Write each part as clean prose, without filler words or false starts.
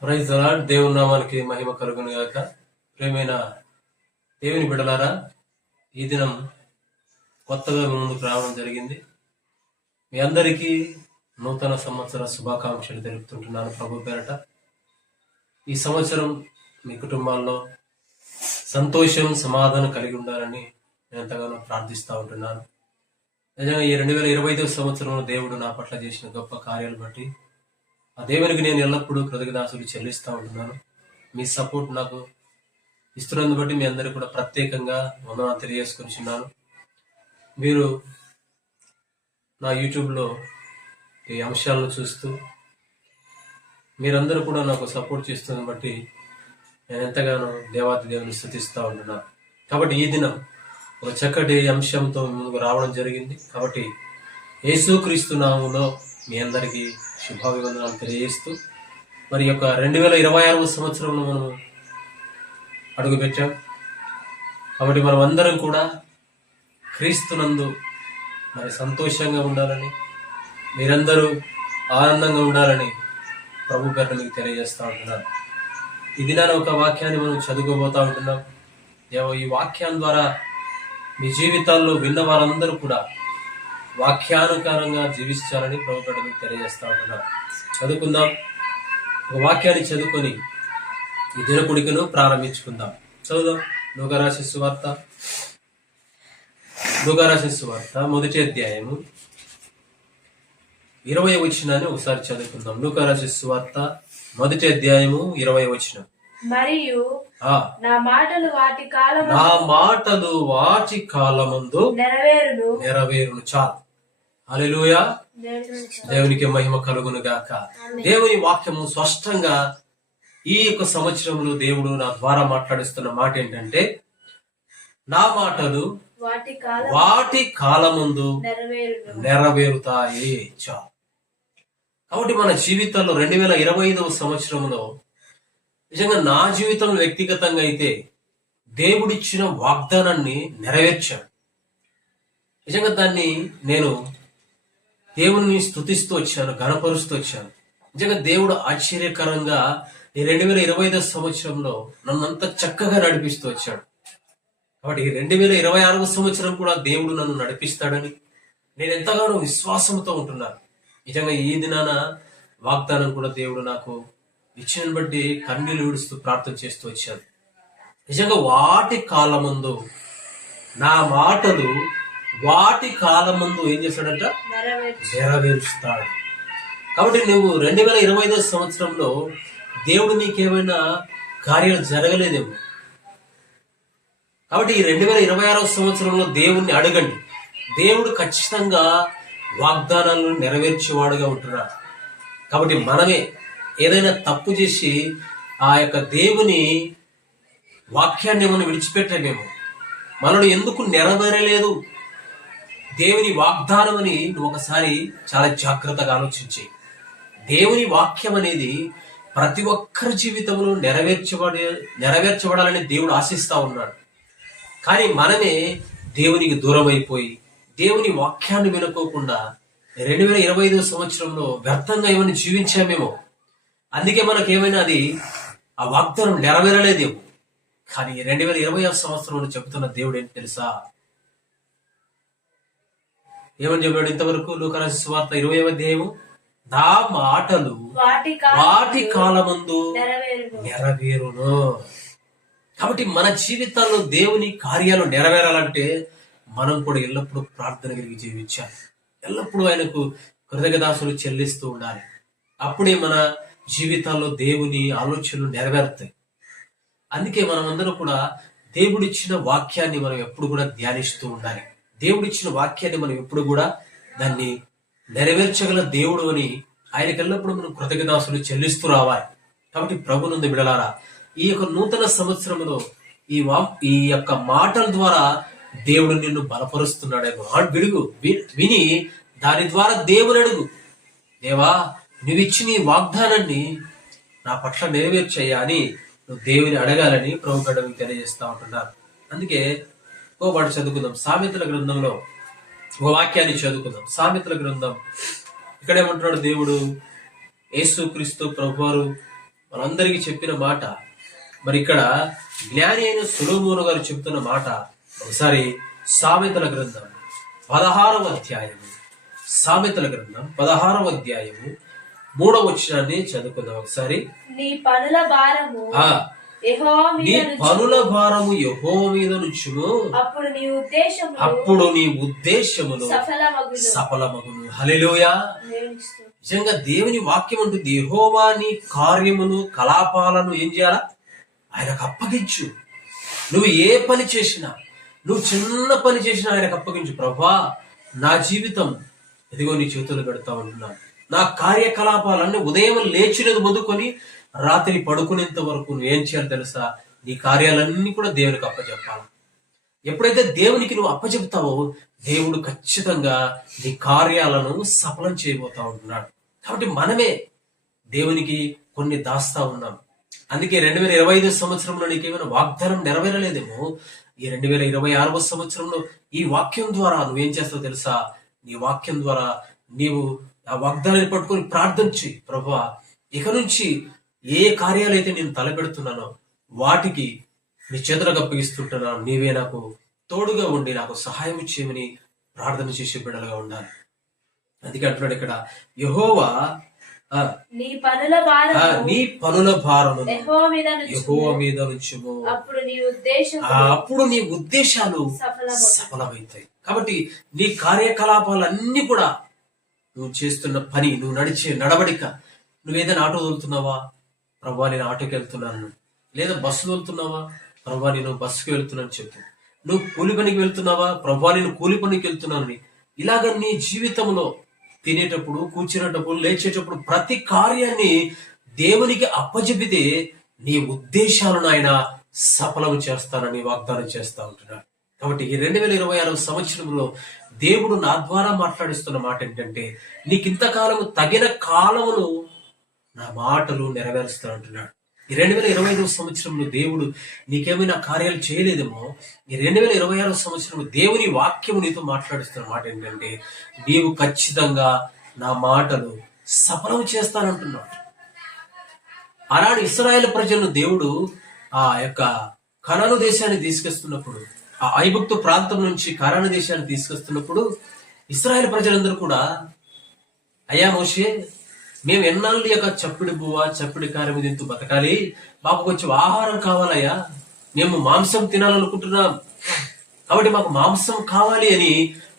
Praise the lord. దేవుని నామానికి మహిమ కలుగును గాక. ప్రియమైన దేవుని బిడ్డలారా, ఈ దినం కొత్తగా మీ ముందుకు రావడం జరిగింది. మీ అందరికీ నూతన సంవత్సర శుభాకాంక్షలు తెలుపుతుంటున్నాను ప్రభు పేరట. ఈ సంవత్సరం మీ కుటుంబాల్లో సంతోషం, సమాధానం కలిగి ఉండాలని నేను ఎంతగానో ప్రార్థిస్తూ ఉంటున్నాను. నిజంగా ఈ 2025 సంవత్సరంలో దేవుడు నా పట్ల చేసిన గొప్ప కార్యాలు బట్టి ఆ దేవునికి నేను ఎల్లప్పుడూ కృతజ్ఞతాస్తులు చెల్లిస్తూ ఉంటున్నాను. మీ సపోర్ట్ నాకు ఇస్తున్నందుకు బట్టి మీ అందరికీ కూడా ప్రత్యేకంగా వందనాలు తెలియజేసుకుంటున్నాను. మీరు నా యూట్యూబ్లో ఈ అంశాలను చూస్తూ మీరందరూ కూడా నాకు సపోర్ట్ చేస్తున్న బట్టి నేను ఎంతగానో దేవాతి దేవుని స్తుతిస్తూ ఉంటున్నాను. కాబట్టి ఈ దినం ఒక చక్కటి అంశంతో ముందుకు రావడం జరిగింది. కాబట్టి యేసుక్రీస్తు నామములో మీ అందరికీ శుభాభివందనాలు తెలియజేస్తూ మరి యొక్క 2026 సంవత్సరంలో మనము అడుగుపెట్టాం. కాబట్టి మనం అందరం కూడా క్రీస్తునందు మరి సంతోషంగా ఉండాలని, మీరందరూ ఆనందంగా ఉండాలని ప్రభు పేరు మీకు తెలియజేస్తూ ఉంటున్నాను. ఈ దినాన ఒక వాక్యాన్ని మనం చదువుకోబోతూ ఉంటున్నాం. ఈ వాక్యం ద్వారా మీ జీవితాల్లో విన్న వారందరూ కూడా వాక్యానుసారంగా జీవించాలని ప్రభు పేరు మీకు తెలియజేస్తూ ఉంటున్నాను. చదువుకుందాం. ఒక వాక్యాన్ని చదువుకొని ఈ దినకుడికను ప్రారంభించుకుందాం. చదువుదాం. లూకారాసిన సువార్త మొదటి అధ్యాయము 20వ వచనాన్ని ఒకసారి చదువుకుందాం. లూకారాసిన సువార్త మొదటి అధ్యాయము 20వ వచనం. మరియు నా మాటలు వాటి కాలమందు నెరవేరును. చాలు. హల్లెలూయా. దేవునికి మహిమ కలుగును గాక. దేవుని వాక్యము స్పష్టంగా ఈ యొక్క సంవత్సరంలో దేవుడు నా ద్వారా మాట్లాడిస్తున్న మాట ఏంటంటే, నా మాటలు వాటి కాలమందు నెరవేరుతాయి. చాలు. కాబట్టి మన జీవితంలో 2025 సంవత్సరంలో నిజంగా నా జీవితంలో వ్యక్తిగతంగా అయితే దేవుడిచ్చిన వాగ్దానాన్ని నెరవేర్చాడు. నిజంగా దాన్ని నేను దేవుణ్ణి స్తుతిస్తూ వచ్చాను, ఘనపరుస్తూ వచ్చాను. నిజంగా దేవుడు ఆశ్చర్యకరంగా ఈ 2025 సంవత్సరంలో నన్నంత చక్కగా నడిపిస్తూ వచ్చాడు. కాబట్టి 2026 సంవత్సరం కూడా దేవుడు నన్ను నడిపిస్తాడని నేను ఎంతగానో విశ్వాసంతో ఉంటున్నాను. నిజంగా ఈ దినాన వాగ్దానం కూడా దేవుడు నాకు ఇచ్చిన బట్టి కన్నీళ్లు విడుస్తూ ప్రార్థన చేస్తూ వచ్చాను. నిజంగా వాటి కాలమందు నా మాటలు వాటి కాలమందు ఏం చేస్తాడంట? నెరవేరుస్తాడు. కాబట్టి నువ్వు 2025 సంవత్సరంలో దేవుడు నీకేమైనా కార్యాలు జరగలేదేమో. కాబట్టి ఈ 2026 సంవత్సరంలో దేవుణ్ణి అడగండి. దేవుడు ఖచ్చితంగా వాగ్దానాలను నెరవేర్చేవాడుగా ఉంటున్నాడు. కాబట్టి మనమే ఏదైనా తప్పు చేసి ఆ యొక్క దేవుని వాక్యాన్ని మనం విడిచిపెట్టలేమో. మనలో ఎందుకు నెరవేరలేదు దేవుని వాగ్దానం అని నువ్వు ఒకసారి చాలా జాగ్రత్తగా ఆలోచించి, దేవుని వాక్యం అనేది ప్రతి ఒక్కరి జీవితంలో నెరవేర్చబడాలని దేవుడు ఆశిస్తా ఉన్నాడు. కానీ మనమే దేవునికి దూరం అయిపోయి దేవుని వాక్యాన్ని వినుకోకుండా 2025 సంవత్సరంలో వ్యర్థంగా ఏమైనా జీవించామేమో. అందుకే మనకేమైనా అది ఆ వాగ్దానం నెరవేరలేదేమో. కానీ 2026 సంవత్సరంలో చెబుతున్న దేవుడు ఏంటి తెలుసా? ఏమని చెప్పాడు ఇంతవరకు? లూకారాసిన సువార్త 20వ అధ్యాయము, నా మాటలు వాటి కాలమందు నెరవేరును. కాబట్టి మన జీవితాల్లో దేవుని కార్యాలు నెరవేరాలంటే మనం కూడా ఎల్లప్పుడూ ప్రార్థన కలిగి జీవించాలి. ఎల్లప్పుడూ ఆయనకు కృతజ్ఞతాస్తులు చెల్లిస్తూ ఉండాలి. అప్పుడే మన జీవితాల్లో దేవుని ఆలోచనలు నెరవేరుతాయి. అందుకే మనమందరం కూడా దేవుడిచ్చిన వాక్యాన్ని మనం ఎప్పుడు కూడా ధ్యానిస్తూ ఉండాలి. దేవుడిచ్చిన వాక్యాన్ని మనం ఎప్పుడు కూడా దాన్ని నెరవేర్చగల దేవుడు అని ఆయనకి ఎల్లప్పుడూ మనం కృతజ్ఞతాస్తులు చెల్లిస్తూ రావాలి. కాబట్టి ప్రభునందు బిడలారా, ఈ యొక్క నూతన సంవత్సరంలో ఈ యొక్క మాటల ద్వారా దేవుడు నిన్ను బలపరుస్తున్నాడేమో. విని దాని ద్వారా దేవుని అడుగు, దేవా నువ్వు ఇచ్చిన ఈ వాగ్దానాన్ని నా పట్ల నెరవేర్చయ్యా అని నువ్వు దేవుని అడగాలని ప్రభు బిడ్డలకు తెలియజేస్తా ఉంటున్నారు. అందుకే ఓ మాట చదువుకుందాం. సామెతల గ్రంథంలో ఒక వాక్యాన్ని చదువుకుందాం. సామెతల గ్రంథం ఇక్కడేమంటున్నాడు దేవుడు? యేసుక్రీస్తు ప్రభువారు మనందరికీ చెప్పిన మాట. మరి ఇక్కడ జ్ఞాని అయిన సొలొమోను గారు చెప్తున్న మాట ఒకసారి సామెతల గ్రంథం 16వ అధ్యాయము, సామెతల గ్రంథం 16వ అధ్యాయము 3వ వచనాన్ని చదువుకుందాం ఒకసారి. నీ పనుల భారము యెహోవా నీ మీద పనుల భారము యెహోవా మీద నుంచుము, అప్పుడు నీ ఉద్దేశములు అప్పుడు నీ ఉద్దేశములు సఫలమగును. సఫలమగును. హల్లెలూయా. నిజంగా దేవుని వాక్యం ఉంటుంది, యెహోవా నీ కార్యమును కలాపాలను ఏం చేయాలా? ఆయనకు అప్పగించు. నువ్వు ఏ పని చేసినా, నువ్వు చిన్న పని చేసినా ఆయనకు అప్పగించు. ప్రభా, నా జీవితం ఇదిగో నీ చేతులు పెడతా ఉంటున్నాను. నా కార్యకలాపాలన్నీ ఉదయం లేచినది మొదలుకొని రాత్రి పడుకునేంత వరకు నువ్వేం చేయాలి తెలుసా? నీ కార్యాలన్నీ కూడా దేవునికి అప్పచెప్పాలి. ఎప్పుడైతే దేవునికి నువ్వు అప్పచెప్తావో దేవుడు ఖచ్చితంగా నీ కార్యాలను సఫలం చేయబోతా ఉంటున్నాడు. కాబట్టి మనమే దేవునికి కొన్ని దాస్తా ఉన్నాం. అందుకే 2025 సంవత్సరంలో నీకేమైనా వాగ్దానం నెరవేరలేదేమో, ఈ 2026వ సంవత్సరంలో ఈ వాక్యం ద్వారా నువ్వేం చేస్తావు తెలుసా? నీ వాక్యం ద్వారా నీవు ఆ వాగ్దానాన్ని పట్టుకొని ప్రార్థన చెయ్యి. ప్రభువా, ఇక నుంచి ఏ కార్యాలైతే నేను తలపెడుతున్నానో వాటికి నీ చేతులకు అప్పగిస్తుంటున్నాను. నీవే నాకు తోడుగా ఉండి నాకు సహాయం చేయమని ప్రార్థన చేసే బిడ్డలుగా ఉండాలి. అందుకే అంటున్నాడు ఇక్కడ, యెహోవా నీ పనుల భారము నీ పనుల భారము యెహోవా మీద నుంచుము, అప్పుడు నీ నీ ఉద్దేశాలు సఫలమవుతాయి. కాబట్టి నీ కార్యకలాపాలన్నీ కూడా నువ్వు చేస్తున్న పని, నువ్వు నడిచే నడవడిక, నువ్వేదైనా ఆటో తోలుతున్నావా? ప్రభా, నేను ఆటోకి వెళ్తున్నాను. లేదా బస్సు తోలుతున్నావా? ప్రభా, నేను బస్సుకి వెళ్తున్నాను చెప్పు. నువ్వు కూలి పనికి వెళ్తున్నావా? ప్రభా, నేను కూలి పనికి వెళ్తున్నానని. ఇలాగ నీ జీవితంలో తినేటప్పుడు, కూర్చునేటప్పుడు, లేచేటప్పుడు ప్రతి కార్యాన్ని దేవునికి అప్పచెపితే నీ ఉద్దేశాలను ఆయన సఫలం చేస్తానని వాగ్దానం చేస్తా ఉంటున్నాడు. కాబట్టి ఈ 2026 సంవత్సరంలో దేవుడు నా ద్వారా మాట్లాడిస్తున్న మాట ఏంటంటే, నీకింతకాలము తగిన కాలమును నా మాటలు నెరవేరుస్తానంటున్నాడు. ఈ 2025 సంవత్సరంలో దేవుడు నీకేమైనా కార్యాలు చేయలేదేమో, ఈ 2026 సంవత్సరంలో దేవుని వాక్యము నీతో మాట్లాడిస్తున్న మాట ఏంటంటే, నీవు ఖచ్చితంగా నా మాటలు సఫలం చేస్తానంటున్నాడు. అలాంటి ఇశ్రాయేలు ప్రజలను దేవుడు ఆ యొక్క కనాను దేశాన్ని తీసుకొస్తున్నప్పుడు, ఆ ఐగుప్తు ప్రాంతం నుంచి కనాను దేశాన్ని తీసుకొస్తున్నప్పుడు ఇశ్రాయేలు ప్రజలందరూ కూడా, అయ్యా మోషే, మేము ఎన్నాళ్ళు యొక్క చప్పిడి బువ్వ, చప్పిడి కారం తింటూ బతకాలి, మాకు కొంచెం ఆహారం కావాలయ్యా, మేము మాంసం తినాలనుకుంటున్నాం, కాబట్టి మాకు మాంసం కావాలి అని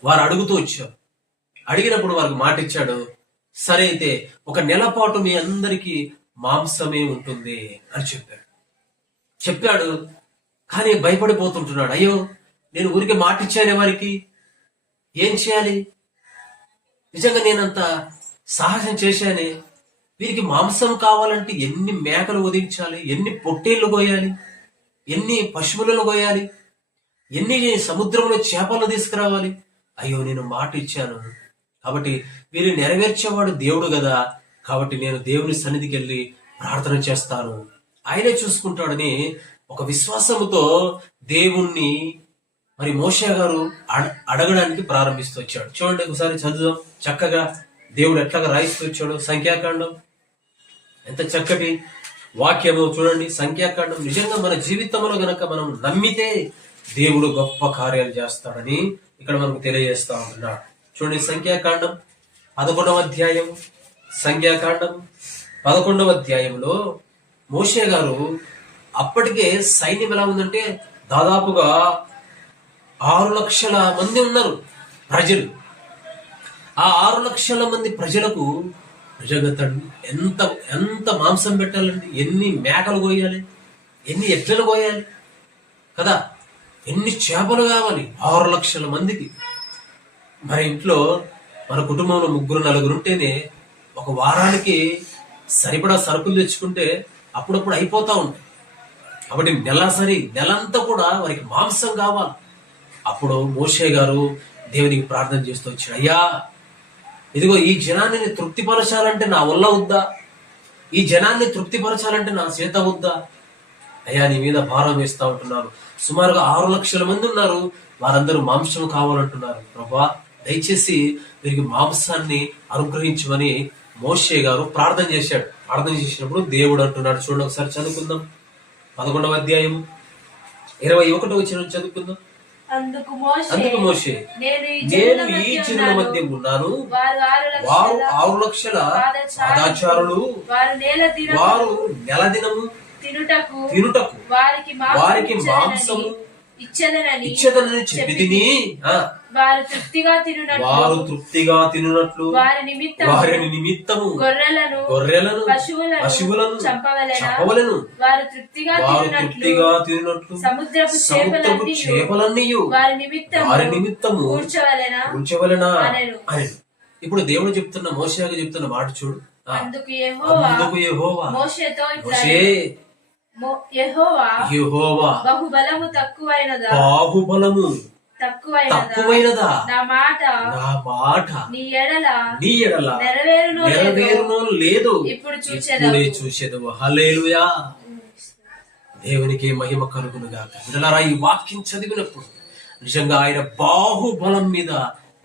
వారు అడుగుతూ వచ్చారు. అడిగినప్పుడు వారికి మాట ఇచ్చాడు, సరే అయితే 1 నెల పాటు మీ అందరికీ మాంసమే ఉంటుంది అని చెప్పాడు. కానీ భయపడిపోతుంటున్నాడు. అయ్యో, నేను ఊరికి మాట ఇచ్చానే వారికి, ఏం చేయాలి? నిజంగా నేనంత సాహసం చేశానే, వీరికి మాంసం కావాలంటే ఎన్ని మేకలు వధించాలి, ఎన్ని పొట్టేళ్లు కోయాలి, ఎన్ని పశువులను కోయాలి, ఎన్ని సముద్రంలో చేపలను తీసుకురావాలి. అయ్యో, నేను మాట ఇచ్చాను, కాబట్టి వీరు నెరవేర్చేవాడు దేవుడు కదా, కాబట్టి నేను దేవుని సన్నిధికి వెళ్ళి ప్రార్థన చేస్తాను, ఆయనే చూసుకుంటాడని ఒక విశ్వాసముతో దేవుణ్ణి మరి మోషే గారు అడగడానికి ప్రారంభిస్తూ వచ్చాడు. చూడండి, ఒకసారి చదువుదాం చక్కగా దేవుడు ఎట్లాగా రాయిస్తూ వచ్చాడు. సంఖ్యాకాండం ఎంత చక్కటి వాక్యము చూడండి. సంఖ్యాకాండం నిజంగా మన జీవితంలో గనక మనం నమ్మితే దేవుడు గొప్ప కార్యాలు చేస్తాడని ఇక్కడ మనకు తెలియజేస్తా ఉంటున్నాడు. చూడండి, సంఖ్యాకాండం 11వ అధ్యాయం, సంఖ్యాకాండం 11వ అధ్యాయంలో మోషే గారు అప్పటికే సైన్యం ఎలా ఉందంటే దాదాపుగా 6 లక్షల మంది ఉన్నారు ప్రజలు. ఆ 6 లక్షల మంది ప్రజలకు నిజంగా ఎంత ఎంత మాంసం పెట్టాలండి, ఎన్ని మేకలు కోయాలి, ఎన్ని ఎడ్లను కోయాలి కదా, ఎన్ని చేపలు కావాలి 6 లక్షల మందికి. మరి ఇంట్లో మన కుటుంబంలో 3-4 ఉంటేనే ఒక వారానికి సరిపడా సరుకులు తెచ్చుకుంటే అప్పుడప్పుడు అయిపోతా ఉంటాయి. కాబట్టి నెలంతా కూడా వారికి మాంసం కావాలి. అప్పుడు మోషే గారు దేవునికి ప్రార్థన చేస్తూ వచ్చాడు, అయ్యా ఇదిగో ఈ జనాన్ని తృప్తిపరచాలంటే నా వల్ల వద్దా, ఈ జనాన్ని తృప్తిపరచాలంటే నా చేత వద్దా, అయ్యా నీ మీద భారం వేస్తా ఉంటున్నారు, సుమారుగా 6 లక్షల మంది ఉన్నారు, వారందరూ మాంసం కావాలంటున్నారు, ప్రభా దయచేసి వీరికి మాంసాన్ని అనుగ్రహించమని మోషే గారు ప్రార్థన చేశాడు. ప్రార్థన చేసినప్పుడు దేవుడు అంటున్నాడు. చూడండి ఒకసారి చదువుకుందాం. 11వ అధ్యాయము 21వ వచనం చదువుకుందాం. అందుకు మోషే, నేను ఈ జనుల మధ్య ఉన్నాను, వారు 6 లక్షల పాదాచారులు, వారు నెల దినము తినుటకు వారికి మాంసము ఇచ్చేదనని చెప్పి తిని వారు తృప్తిగా తినునట్లు వారి నిమిత్తము గొర్రెలను పశువులను చంపవలెను. వారు తృప్తిగా తినునట్లు సముద్రపు చేపలన్నీ వారి నిమిత్తము ఉంచవలెనా అని. ఇప్పుడు దేవుడు చెప్తున్న, మోషేకు చెప్తున్న మాట చూడు. అందుకు యెహోవా మోషే, యెహోవా బాహుబలము తక్కువైనదా, నా మాట నీ ఎడల నెరవేరునో లేదు, ఇప్పుడు చూసేదవు. హల్లెలూయా, దేవునికి మహిమ కలుగును గాక. విడలారా, ఈ వాక్యం చదివినప్పుడు నిజంగా ఆయన బాహుబలం మీద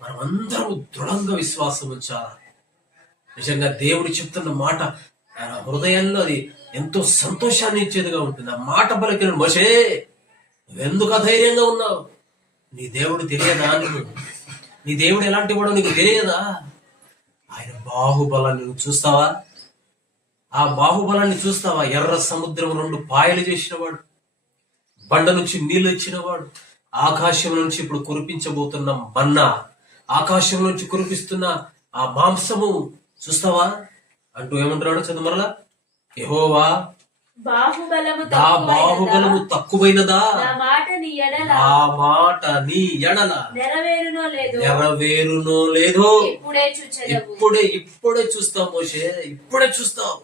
మనమందరం దృఢంగా విశ్వాసం ఉంచాలి. నిజంగా దేవుడు చెప్తున్న మాట హృదయంలో అది ఎంతో సంతోషాన్ని ఇచ్చేదిగా ఉంటుంది. ఆ మాట పలికిన మోషే, నువ్వెందుకు అధైర్యంగా ఉన్నావు? నీ దేవుడు తెలియదా? నీ దేవుడు ఎలాంటి వాడో నీకు తెలియదా? ఆయన బాహుబలాన్ని నువ్వు చూస్తావా? ఆ బాహుబలాన్ని చూస్తావా? ఎర్ర సముద్రం 2 పాయలు చేసినవాడు, బండ నుంచి నీళ్లు ఇచ్చినవాడు, ఆకాశం నుంచి ఇప్పుడు కురిపించబోతున్న మన్నా, ఆకాశం నుంచి కురిపిస్తున్న ఆ మాంసము చూస్తావా అంటూ ఏమంటున్నాడు? చదువు మరలా. యెహోవా బాహుబలము తక్కువైనదా, నా మాట నీ ఎడల నెరవేరునో లేదో, ఇప్పుడే చూస్తావు మోషే, ఇప్పుడే చూస్తావు.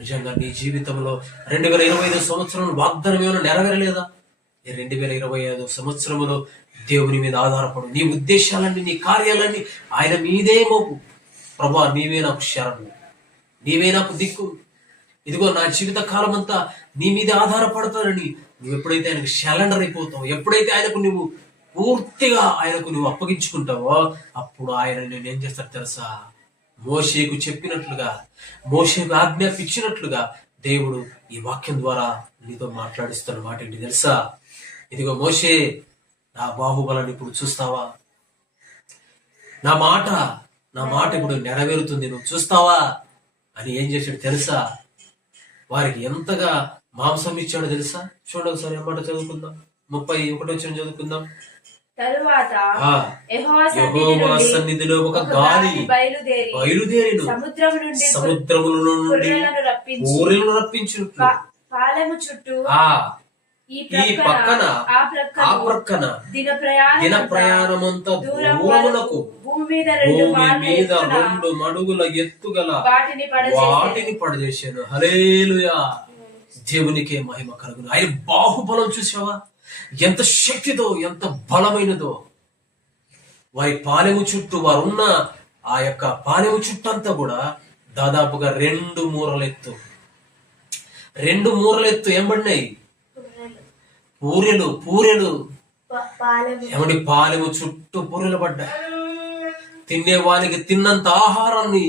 నిజంగా నీ జీవితంలో 2025 సంవత్సరం వాగ్దానం ఏమైనా నెరవేరలేదా? 2025 సంవత్సరంలో దేవుని మీద ఆధారపడు. నీ ఉద్దేశాలన్నీ, నీ కార్యాలన్నీ ఆయన మీదే మోపు. ప్రభా, నీవే నాకు శరణు, నీవే నాకు దిక్కు. ఇదిగో నా జీవిత కాలం అంతా నీ మీద ఆధారపడతానని నువ్వు ఎప్పుడైతే ఆయనకు సరెండర్ అయిపోతావో, ఎప్పుడైతే ఆయనకు నువ్వు పూర్తిగా ఆయనకు నువ్వు అప్పగించుకుంటావో, అప్పుడు ఆయన నేను ఏం చేస్తాడు తెలుసా? మోషేకు చెప్పినట్లుగా, మోషేకు ఆజ్ఞాపించినట్లుగా దేవుడు ఈ వాక్యం ద్వారా నీతో మాట్లాడిస్తున్న మాట ఏంటి తెలుసా? ఇదిగో మోషే, నా బాహుబలాన్ని ఇప్పుడు చూస్తావా? నా మాట ఇప్పుడు నెరవేరుతుంది, నువ్వు చూస్తావా అని ఏం చేశాడు తెలుసా? వారికి ఎంతగా మాంసం ఇచ్చాడో తెలుసా? చూడండి ఒకసారి ఏమాట చదువుకుందాం. 31వ వచనం చదువుకుందాం. తరువాత యెహోవా సన్నిధిలో ఒక గాలి బయలుదేరిను, సముద్రముల నుండి ఊరెలను రప్పించును. ఈ పక్కన ఆ ప్రక్కన దిన ప్రయాణమంతా దూరమునకు భూమి మీద 2 మడుగుల ఎత్తుగల వాటిని పడజేశాను. హల్లెలూయా, దేవునికే మహిమ కలుగును. ఆయన బాహుబలం చూసావా? ఎంత శక్తితో, ఎంత బలమైనదో. వారి పాలెము చుట్టూ, వారున్న ఆ యొక్క పాలెము చుట్టూ అంతా కూడా దాదాపుగా 2 మూరల ఎత్తు, 2 మూరల ఎత్తు ఏమన్నాయి? పూరెలు ఏమండి, పాలెము చుట్టూ పూరెలు పడ్డాయి. తినేవానికి తిన్నంత ఆహారాన్ని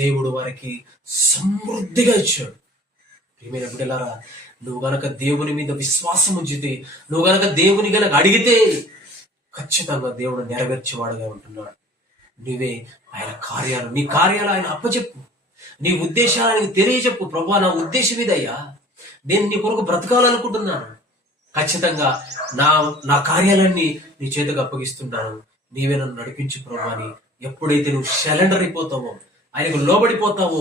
దేవుడు వారికి సమృద్ధిగా ఇచ్చాడు. ప్రియమైన బిడ్డలారా, నువ్వు గనక దేవుని మీద విశ్వాసం ఉంచితే, నువ్వు గనక దేవుని గనక అడిగితే ఖచ్చితంగా దేవుడు నెరవేర్చేవాడుగా ఉంటున్నాడు. నువ్వే ఆయన కార్యాలు, నీ కార్యాలు ఆయన అప్పచెప్పు, నీ ఉద్దేశాలు ఆయనకు తెలియజెప్పు. ప్రభా, నా ఉద్దేశం ఇదయ్యా, నేను నీ కొరకు బ్రతకాలనుకుంటున్నాను, ఖచ్చితంగా నా కార్యాలన్నీ నీ చేతికి అప్పగిస్తున్నాను, నీవే నన్ను నడిపించు ప్రభా అని ఎప్పుడైతే నువ్వు సరెండర్ అయిపోతావో, ఆయనకు లోబడిపోతావో,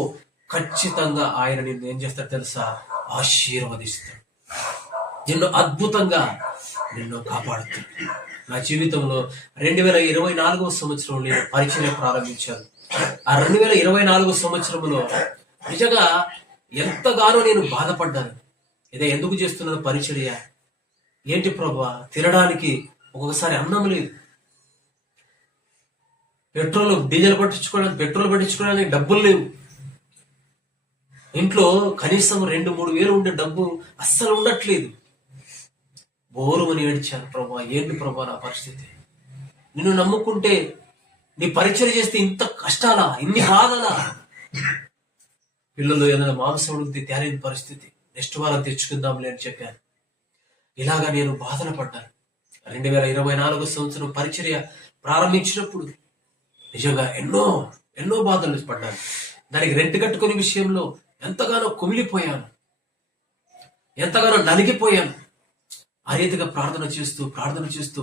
ఖచ్చితంగా ఆయన నిన్ను ఏం చేస్తాడు తెలుసా? ఆశీర్వదిస్తాడు, నిన్ను అద్భుతంగా నిన్ను కాపాడుతాడు. నా జీవితంలో 2024 సంవత్సరంలో నేను పరిచయం ప్రారంభించాను. ఆ 2024 సంవత్సరంలో నిజంగా ఎంతగానో నేను బాధపడ్డాను. ఇదే ఎందుకు చేస్తున్నాను పరిచర్య? ఏంటి ప్రభా, తినడానికి ఒక్కొక్కసారి అన్నం లేదు, డీజిల్ పట్టించుకోవడానికి డబ్బులు లేవు, ఇంట్లో కనీసం 2-3 వేలు ఉండే డబ్బు అస్సలు ఉండట్లేదు. బోరుమని ఏడ్చాను. ప్రభా, ఏంటి ప్రభా నా పరిస్థితి? నిన్ను నమ్ముకుంటే, నీ పరిచయం చేస్తే ఇంత కష్టాలా, ఇన్ని బాధలా? పిల్లలు ఏదైనా మాంసం ఉడికితే తేలేని పరిస్థితి, నెక్స్ట్ వారం తెచ్చుకుందాంలే అని చెప్పాను. ఇలాగా నేను బాధన పడ్డాను. 2024 సంవత్సరం పరిచర్య ప్రారంభించినప్పుడు నిజంగా ఎన్నో ఎన్నో బాధలు పడ్డాను. దానికి రెంట్ కట్టుకునే విషయంలో ఎంతగానో కుమిలిపోయాను, ఎంతగానో నలిగిపోయాను. ఆ రీతిగా ప్రార్థన చేస్తూ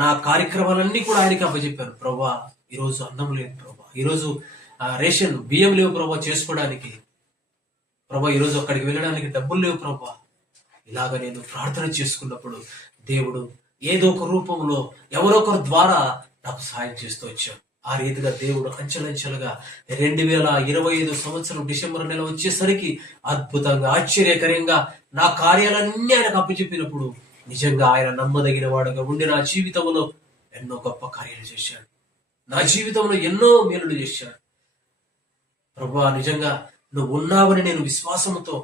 నా కార్యక్రమాలన్నీ కూడా ఆయనకి అప్పచెప్పాను. ప్రభా, ఈరోజు అన్నం లేదు ప్రభా, ఈరోజు రేషన్ బియ్యం లేవు ప్రభా చేసుకోవడానికి, ప్రభా ఈరోజు అక్కడికి వెళ్ళడానికి డబ్బులు లేవు ప్రభా. ఇలాగ నేను ప్రార్థన చేసుకున్నప్పుడు దేవుడు ఏదో ఒక రూపంలో ఎవరో ఒకరి ద్వారా నాకు సాయం చేస్తూ వచ్చాడు. ఆ రీతిగా దేవుడు అంచెలంచెలుగా 2025 సంవత్సరం డిసెంబర్ నెల వచ్చేసరికి అద్భుతంగా ఆశ్చర్యకరంగా నా కార్యాలన్నీ ఆయనకు అప్పచెప్పినప్పుడు నిజంగా ఆయన నమ్మదగిన వాడుగా ఉండి నా జీవితంలో ఎన్నో గొప్ప కార్యాలు చేశాడు. నా జీవితంలో ఎన్నో మేలులు చేశాడు. ప్రభువా, నిజంగా నువ్వు ఉన్నావని నేను విశ్వాసంతో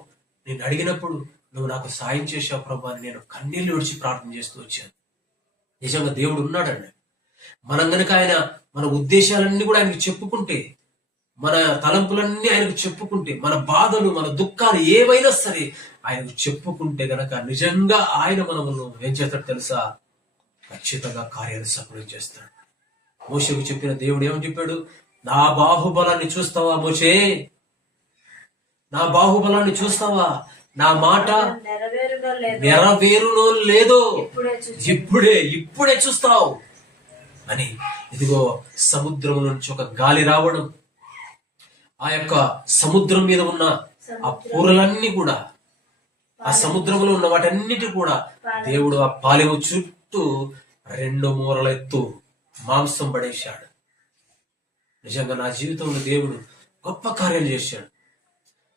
నేను అడిగినప్పుడు నువ్వు నాకు సాయం చేశావు ప్రభు అని నేను కన్నీళ్లు విడిచి ప్రార్థన చేస్తూ వచ్చాను. నిజంగా దేవుడు ఉన్నాడండి. మనం గనక మన ఉద్దేశాలన్నీ కూడా ఆయనకు చెప్పుకుంటే, మన తలంపులన్నీ ఆయనకు చెప్పుకుంటే, మన బాధలు మన దుఃఖాలు ఏవైనా సరే ఆయనకు చెప్పుకుంటే గనక నిజంగా ఆయన మనము ఏం చేస్తాడు తెలుసా? ఖచ్చితంగా కార్యాలు సఫలం చేస్తాడు. మోషేకు చెప్పిన దేవుడు ఏమని చెప్పాడు? నా బాహుబలాన్ని చూస్తావా మోషే? నా బాహుబలాన్ని చూస్తావా? నా మాట నెరవేరునో లేదో ఇప్పుడే చూస్తావు అని. ఇదిగో సముద్రం నుంచి ఒక గాలి రావడం, ఆ యొక్క సముద్రం మీద ఉన్న ఆ పూరలన్నీ కూడా, ఆ సముద్రంలో ఉన్న వాటన్నిటి కూడా దేవుడు ఆ పాలెము చుట్టూ 2 మూరల ఎత్తు మాంసం పడేశాడు. నిజంగా నా జీవితంలో దేవుడు గొప్ప కార్యాలు చేశాడు.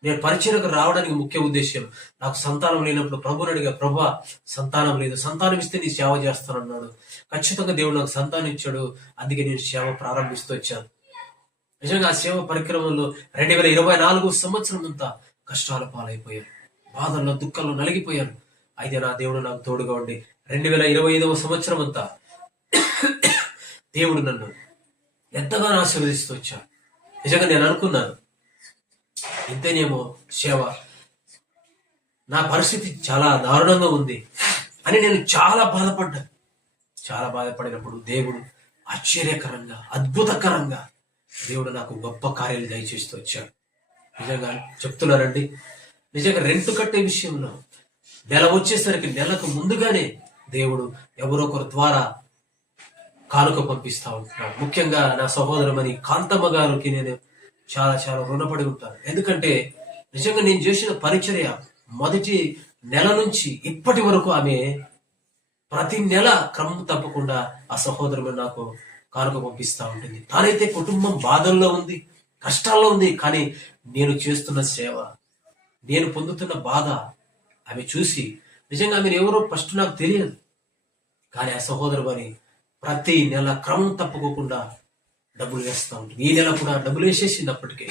నేను పరిచయకు రావడానికి ముఖ్య ఉద్దేశం, నాకు సంతానం లేనప్పుడు ప్రభుని అడిగా, ప్రభా సంతానం లేదు, సంతానం ఇస్తే నీ సేవ చేస్తానన్నాడు. ఖచ్చితంగా దేవుడు నాకు సంతానం ఇచ్చాడు. అందుకే నేను సేవ ప్రారంభిస్తూ వచ్చాను. నిజంగా ఆ సేవ పరిక్రమంలో 2024 సంవత్సరం అంతా కష్టాల పాలైపోయాను, బాధల్లో దుఃఖంలో నలిగిపోయాను. అయితే నా దేవుడు నాకు తోడుగా ఉండి 2025 సంవత్సరం అంతా దేవుడు నన్ను ఎంతగానో ఆశీర్వదిస్తూ వచ్చాడు. నిజంగా నేను అనుకున్నాను, ఇంతేనేమో సేవ, నా పరిస్థితి చాలా దారుణంగా ఉంది అని నేను చాలా బాధపడ్డాను. చాలా బాధపడినప్పుడు దేవుడు ఆశ్చర్యకరంగా అద్భుతకరంగా దేవుడు నాకు గొప్ప కార్యాలు దయచేస్తూ వచ్చాడు. నిజంగా చెప్తున్నానండి, నిజంగా రెంట్ కట్టే విషయంలో నెల వచ్చేసరికి నెలకు ముందుగానే దేవుడు ఎవరో ఒకరి ద్వారా కానుక పంపిస్తా ఉంటున్నాడు. ముఖ్యంగా నా సహోదరమని కాంతమ్మ గారికి నేను చాలా చాలా రుణపడి ఉంటాను. ఎందుకంటే నిజంగా నేను చేసిన పరిచర్య మొదటి నెల నుంచి ఇప్పటి వరకు ఆమె ప్రతి నెల క్రమం తప్పకుండా ఆ సహోదరుడు నాకు కానుక పంపిస్తా ఉంటుంది. తానైతే కుటుంబం బాధల్లో ఉంది, కష్టాల్లో ఉంది. కానీ నేను చేస్తున్న సేవ, నేను పొందుతున్న బాధ ఆమె చూసి, నిజంగా ఆమె ఎవరో ఫస్ట్ నాకు తెలియదు, కానీ ఆ సహోదరు అని ప్రతి నెల క్రమం తప్పకోకుండా డబ్బులు వేస్తూ ఉంటుంది. ఈ నెల కూడా డబ్బులు వేసేసింది. అప్పటికే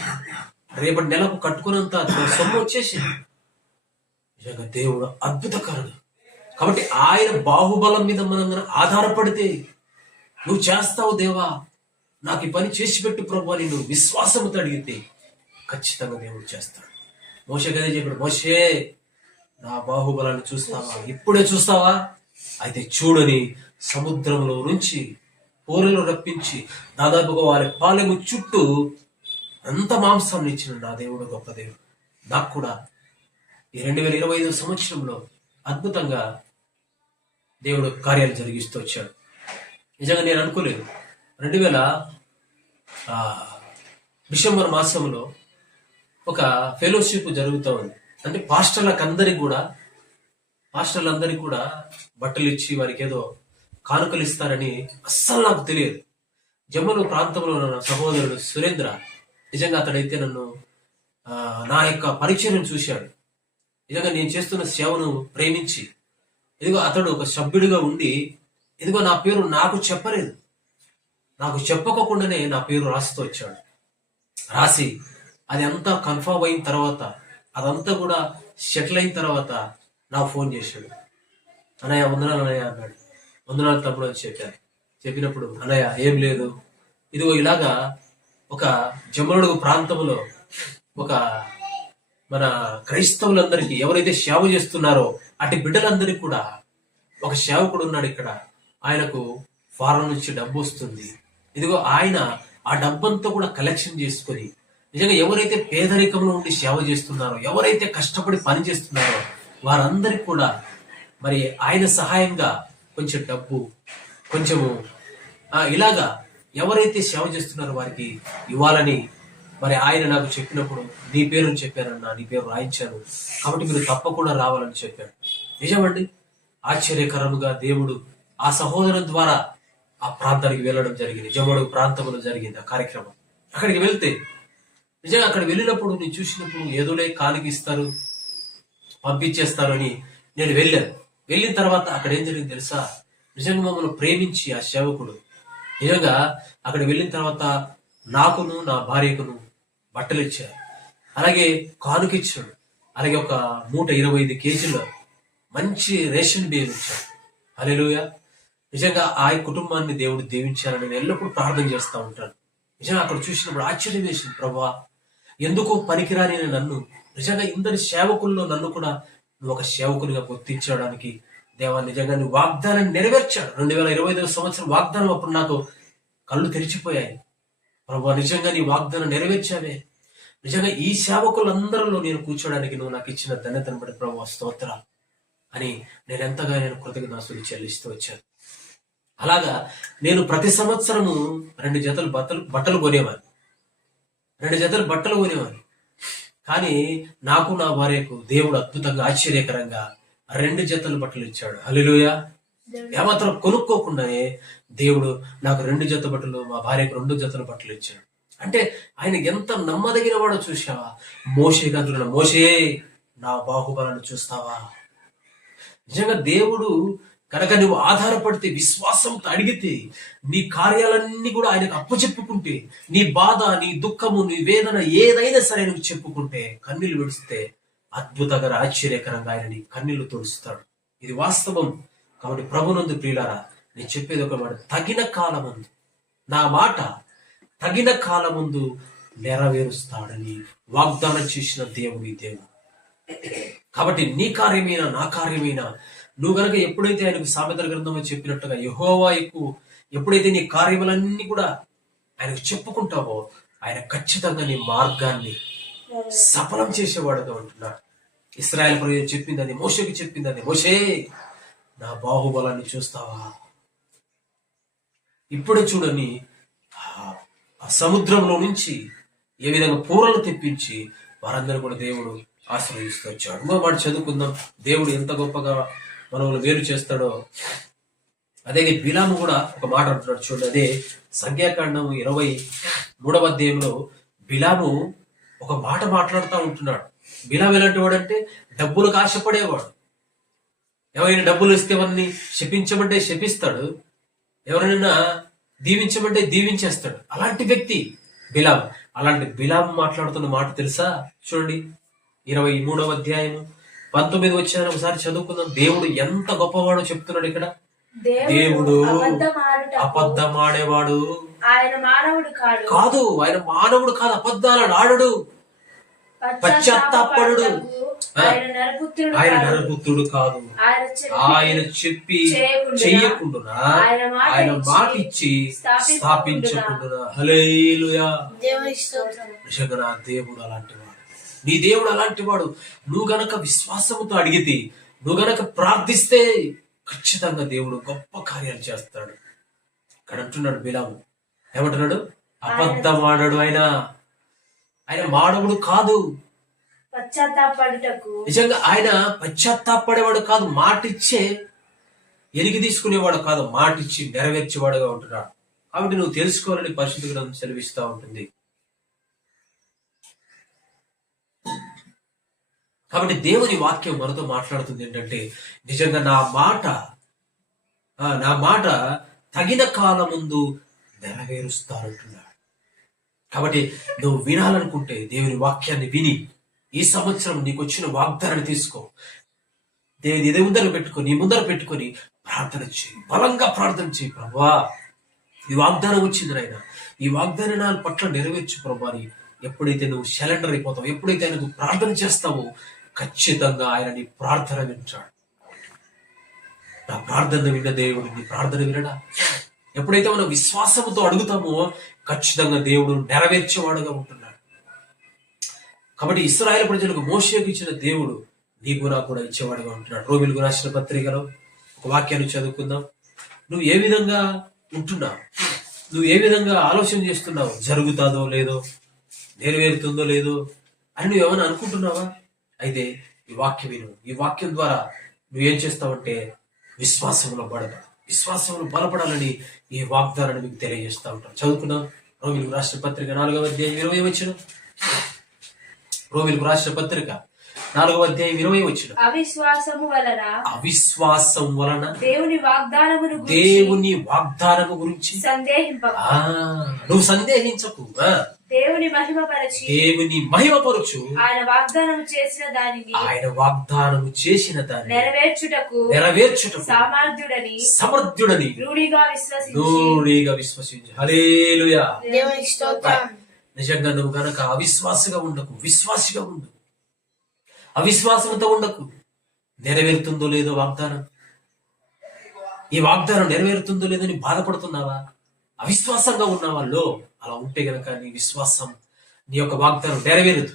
రేపటి నెలకు కట్టుకున్నంత సొమ్ము వచ్చేసింది. నిజంగా దేవుడు అద్భుతకరుడు. కాబట్టి ఆయన బాహుబలం మీద మనం ఆధారపడితే, నువ్వు చేస్తావు దేవా, నాకు ఈ పని చేసి పెట్టు ప్రభు అని నువ్వు విశ్వాసంతో అడిగితే ఖచ్చితంగా దేవుడు చేస్తాడు. మోషే కదే చెప్పాడు, మోషే నా బాహుబలాన్ని చూస్తావా? ఇప్పుడే చూస్తావా? అయితే చూడని సముద్రంలో నుంచి పూరలు రప్పించి దాదాపుగా వారి పాలెము చుట్టూ అంత మాంసాన్ని ఇచ్చిన నా దేవుడు గొప్ప దేవుడు. నాకు కూడా ఈ 2025 సంవత్సరంలో అద్భుతంగా దేవుడు కార్యాలు జరిగిస్తూ వచ్చాడు. నిజంగా నేను అనుకోలేదు. 2000 డిసెంబర్ మాసంలో ఒక ఫెలోషిప్ జరుగుతూ ఉంది. అంటే పాస్టర్లందరికీ కూడా బట్టలు ఇచ్చి వారికి ఏదో కానుకలు ఇస్తారని అస్సలు నాకు తెలియదు. జమ్మలు ప్రాంతంలో ఉన్న సహోదరుడు సురేంద్ర, నిజంగా అతడైతే నన్ను నా యొక్క పరిచయం చూశాడు. నిజంగా నేను చేస్తున్న సేవను ప్రేమించి, ఇదిగో అతడు ఒక సభ్యుడిగా ఉండి, ఇదిగో నా పేరు నాకు చెప్పలేదు, నాకు చెప్పకోకుండానే నా పేరు రాస్తూ వచ్చాడు. రాసి అది అంతా కన్ఫర్మ్ అయిన తర్వాత, అదంతా కూడా సెటిల్ అయిన తర్వాత నాకు ఫోన్ చేశాడు. అన్నయ్య వందనాలు అన్నయ్య అన్నాడు. వందనాలు తమ్ముడు అని చెప్పాను. చెప్పినప్పుడు అన్నయ్య ఏం లేదు, ఇదిగో ఇలాగా ఒక జమ్మడుగు ప్రాంతంలో ఒక మన క్రైస్తవులందరికీ ఎవరైతే సేవ చేస్తున్నారో అటు బిడ్డలందరికీ కూడా ఒక సేవకుడు ఉన్నాడు ఇక్కడ. ఆయనకు ఫారెన్ నుంచి డబ్బు వస్తుంది. ఇదిగో ఆయన ఆ డబ్బంతా కూడా కలెక్షన్ చేసుకొని నిజంగా ఎవరైతే పేదరికంలో ఉండి సేవ చేస్తున్నారో, ఎవరైతే కష్టపడి పని చేస్తున్నారో వారందరికీ కూడా మరి ఆయన సహాయంగా కొంచెం డబ్బు, కొంచెము ఇలాగా ఎవరైతే సేవ చేస్తున్నారో వారికి ఇవ్వాలని మరి ఆయన నాకు చెప్పినప్పుడు నీ పేరుని చెప్పానన్నా, నీ పేరు రాయించాను, కాబట్టి మీరు తప్పకుండా రావాలని చెప్పాడు. నిజమండి, ఆశ్చర్యకరముగా దేవుడు ఆ సహోదరం ద్వారా ఆ ప్రాంతానికి వెళ్ళడం జరిగింది. జమ్మడు ప్రాంతంలో జరిగింది ఆ కార్యక్రమం. అక్కడికి వెళ్తే నిజంగా అక్కడ వెళ్ళినప్పుడు నేను చూసినప్పుడు ఏదోలే కాలికి ఇస్తారు, పంపించేస్తారు అని నేను వెళ్ళాను. వెళ్ళిన తర్వాత అక్కడ ఏం జరిగింది తెలుసా? నిజంగా మమ్మల్ని ప్రేమించి ఆ సేవకుడు నిజంగా అక్కడ వెళ్ళిన తర్వాత నాకును నా భార్యకును బట్టలు ఇచ్చారు, అలాగే కానుకిచ్చాడు, అలాగే ఒక 125 కేజీల మంచి రేషన్ బియ్యం ఇచ్చాడు. హల్లెలూయా. నిజంగా ఆ కుటుంబాన్ని దేవుడు దీవించాలని నేను ఎల్లప్పుడూ ప్రార్థన చేస్తూ ఉంటాను. నిజంగా అక్కడ చూసినప్పుడు ఆశ్చర్యం వేసింది. ప్రభువా, ఎందుకు పనికిరాని నన్ను నిజంగా ఇందరి సేవకుల్లో నన్ను కూడా నువ్వు ఒక సేవకునిగా గుర్తించడానికి దేవా నిజంగా నువ్వు వాగ్దానాన్ని నెరవేర్చాడు. 2025 సంవత్సరం వాగ్దానం అప్పుడు నాకు కళ్ళు తెరిచిపోయాయి. ప్రభువా, నిజంగా నీ వాగ్దానం నెరవేర్చావే. నిజంగా ఈ సేవకులందరిలో నేను కూర్చోడానికి నువ్వు నాకు ఇచ్చిన ధన్యతను బట్టి ప్రభువా స్తోత్రాలు అని నేను కృతజ్ఞతాస్తులు చెల్లిస్తూ వచ్చాను. అలాగా నేను ప్రతి సంవత్సరము 2 జతలు బట్టలు కొనేవాడిని. 2 జతలు బట్టలు కొనేవాడిని. కానీ నాకు నా భార్యకు దేవుడు అద్భుతంగా ఆశ్చర్యకరంగా 2 జతలు బట్టలు ఇచ్చాడు. హల్లెలూయా. ఏమాత్రం కొనుక్కోకుండానే దేవుడు నాకు 2 జత బట్టలు, మా భార్యకు 2 జతల బట్టలు ఇచ్చాడు. అంటే ఆయన ఎంత నమ్మదగిన వాడో చూసావా? మోషే గంతున్న మోషే, నా బాహుబలాన్ని చూస్తావా? నిజంగా దేవుడు కనుక నువ్వు ఆధారపడితే, విశ్వాసంతో అడిగితే, నీ కార్యాలన్నీ కూడా ఆయనకు అప్పచెప్పుకుంటే, నీ బాధ, నీ దుఃఖము, నీ వేదన ఏదైనా సరే నువ్వు చెప్పుకుంటే, కన్నీళ్లు విడిస్తే అద్భుతంగా ఆశ్చర్యకరంగా ఆయన నీ కన్నీళ్లు తుడుస్తాడు. ఇది వాస్తవం. కాబట్టి ప్రభునందు ప్రియులారా, నేను చెప్పేది ఒక మాట, తగిన కాలమందు నా మాట తగిన కాలమందు నెరవేరుస్తాడని వాగ్దానం చేసిన దేవుడు ఈ దేవుడు. కాబట్టి నీ కార్యమైనా నా కార్యమైనా నువ్వు గనక ఎప్పుడైతే ఆయనకు సామెతల గ్రంథంలో చెప్పినట్టుగా యెహోవా ఎప్పుడైతే నీ కార్యములన్నీ కూడా ఆయనకు చెప్పుకుంటావో, ఆయన ఖచ్చితంగా నీ మార్గాన్ని సఫలం చేసేవాడుగా ఉంటున్నాడు. ఇశ్రాయేలు ప్రజలు చెప్పిందని, మోషేకి చెప్పిందని, మోషే నా బాహుబలాన్ని చూస్తావా? ఇప్పుడే చూడని ఆ సముద్రంలో నుంచి ఏ విధంగా పూరలు తెప్పించి వారందరూ కూడా దేవుడు ఆశ్రయిస్తూ వచ్చాడు. ఇంకో మాట చదువుకుందాం. దేవుడు ఎంత గొప్పగా మనల్ని వేరు చేస్తాడో. అదే బిలాము కూడా ఒక మాట అంటున్నాడు చూడండి. అదే సంఖ్యాకాండం 23వ అధ్యాయంలో బిలాము ఒక మాట మాట్లాడుతూ ఉంటున్నాడు. బిలాము ఎలాంటి వాడు అంటే డబ్బులకు ఆశపడేవాడు. ఎవరైనా డబ్బులు ఇస్తే వారిని శపించమంటే శపిస్తాడు, ఎవరైనా దీవించమంటే దీవించేస్తాడు. అలాంటి వ్యక్తి బిలాము. అలాంటి బిలాము మాట్లాడుతున్న మాట తెలుసా? చూడండి 23వ అధ్యాయము 19 వచ్చాను ఒకసారి చదువుకుందాం. దేవుడు ఎంత గొప్పవాడో చెప్తున్నాడు ఇక్కడ. దేవుడు అబద్ధమాడేవాడు ఆయన మానవుడు కాదు. ఆయన మానవుడు కాదు, అబద్ధాలను ఆడడు, పశ్చాత్తాపడు. ఆయన నరపుత్రుడు కాదు. ఆయన చెప్పి చెయ్యకుండా, ఆయన మాట ఇచ్చి స్థాపించకుండా. హల్లెలూయా. నిజంగా నా దేవుడు అలాంటి వాడు, నీ దేవుడు అలాంటి వాడు. నువ్వు గనక విశ్వాసముతో అడిగితే, నువ్వు గనక ప్రార్థిస్తే ఖచ్చితంగా దేవుడు గొప్ప కార్యాలు చేస్తాడు. ఇక్కడ అంటున్నాడు బిలాము, ఏమంటున్నాడు? అబద్ధమాడాడు. ఆయన మానవుడు కాదు. నిజంగా ఆయన పశ్చాత్తాపడేవాడు కాదు, మాటిచ్చే ఎరిగి తీసుకునేవాడు కాదు, మాటిచ్చి నెరవేర్చేవాడుగా ఉంటున్నాడు. కాబట్టి నువ్వు తెలుసుకోవాలని పరిశుద్ధ గ్రంథం సెలవిస్తూ ఉంటుంది. కాబట్టి దేవుని వాక్యం మనతో మాట్లాడుతుంది ఏంటంటే, నిజంగా నా మాట తగిన కాలం ముందు నెరవేరుస్తానంటున్నాడు. కాబట్టి నువ్వు వినాలనుకుంటే దేవుని వాక్యాన్ని విని ఈ సంవత్సరం నీకు వచ్చిన వాగ్దానాన్ని తీసుకో. దేవుని నీ ముందర పెట్టుకొని ప్రార్థన చేయి, బలంగా ప్రార్థన చేయి. ప్రభువా, ఈ వాగ్దానం వచ్చింది నాయన, ఈ వాగ్దానం పట్ల నెరవేర్చు ప్రభు అని ఎప్పుడైతే నువ్వు సరెండర్ అయిపోతావు, ఎప్పుడైతే నువ్వు ప్రార్థన చేస్తావో ఖచ్చితంగా ఆయన నీ ప్రార్థన వింటాడు. నా ప్రార్థన విన్న దేవుడు నీ ప్రార్థన వినడా? ఎప్పుడైతే మనం విశ్వాసంతో అడుగుతామో ఖచ్చితంగా దేవుడు నెరవేర్చేవాడుగా ఉంటున్నాడు. కాబట్టి ఇశ్రాయేలు ప్రజలకు మోషేకు ఇచ్చిన దేవుడు నీకు నాకు కూడా ఇచ్చేవాడుగా ఉంటున్నాడు. రోమీయులకు రాసిన పత్రికలో ఒక వాక్యాన్ని చదువుకుందాం. నువ్వు ఏ విధంగా ఉంటున్నావు, నువ్వు ఏ విధంగా ఆలోచన చేస్తున్నావు, జరుగుతుందో లేదో, నెరవేరుతుందో లేదో అని నువ్వు ఏమైనా అనుకుంటున్నావా? అయితే ఈ వాక్యం విను. ఈ వాక్యం ద్వారా నువ్వేం చేస్తావంటే విశ్వాసంలో విశ్వాసంలో బలపడాలని ఈ వాగ్దానాన్ని మీకు తెలియజేస్తా ఉంటాను. చదువుకున్నాం. రోమీయులకు రాసిన పత్రిక 4వ అధ్యాయం 20వ వచనం. రోమీయులకు రాసిన పత్రిక 4వ అధ్యాయం 20వ వచనం. అవిశ్వాసం వలన దేవుని వాగ్దానము గురించి నువ్వు సందేహించకు. దేవుని మహిమపరచు. ఆయన వాగ్దానము చేసిన దాన్ని నెరవేర్చుటకు సమర్థుడని రూఢిగా విశ్వసించు. హల్లెలూయా. నిజంగా నువ్వు గనక అవిశ్వాసిగా ఉండకు, విశ్వాసిగా ఉండు. అవిశ్వాసంతో ఉండకు. నెరవేరుతుందో లేదో వాగ్దానం, ఈ వాగ్దానం నెరవేరుతుందో లేదో నీ బాధపడుతున్నావా? అవిశ్వాసంగా ఉన్నావా? అలా ఉంటే గనక నీ విశ్వాసం, నీ యొక్క వాగ్దానం నెరవేరుదు.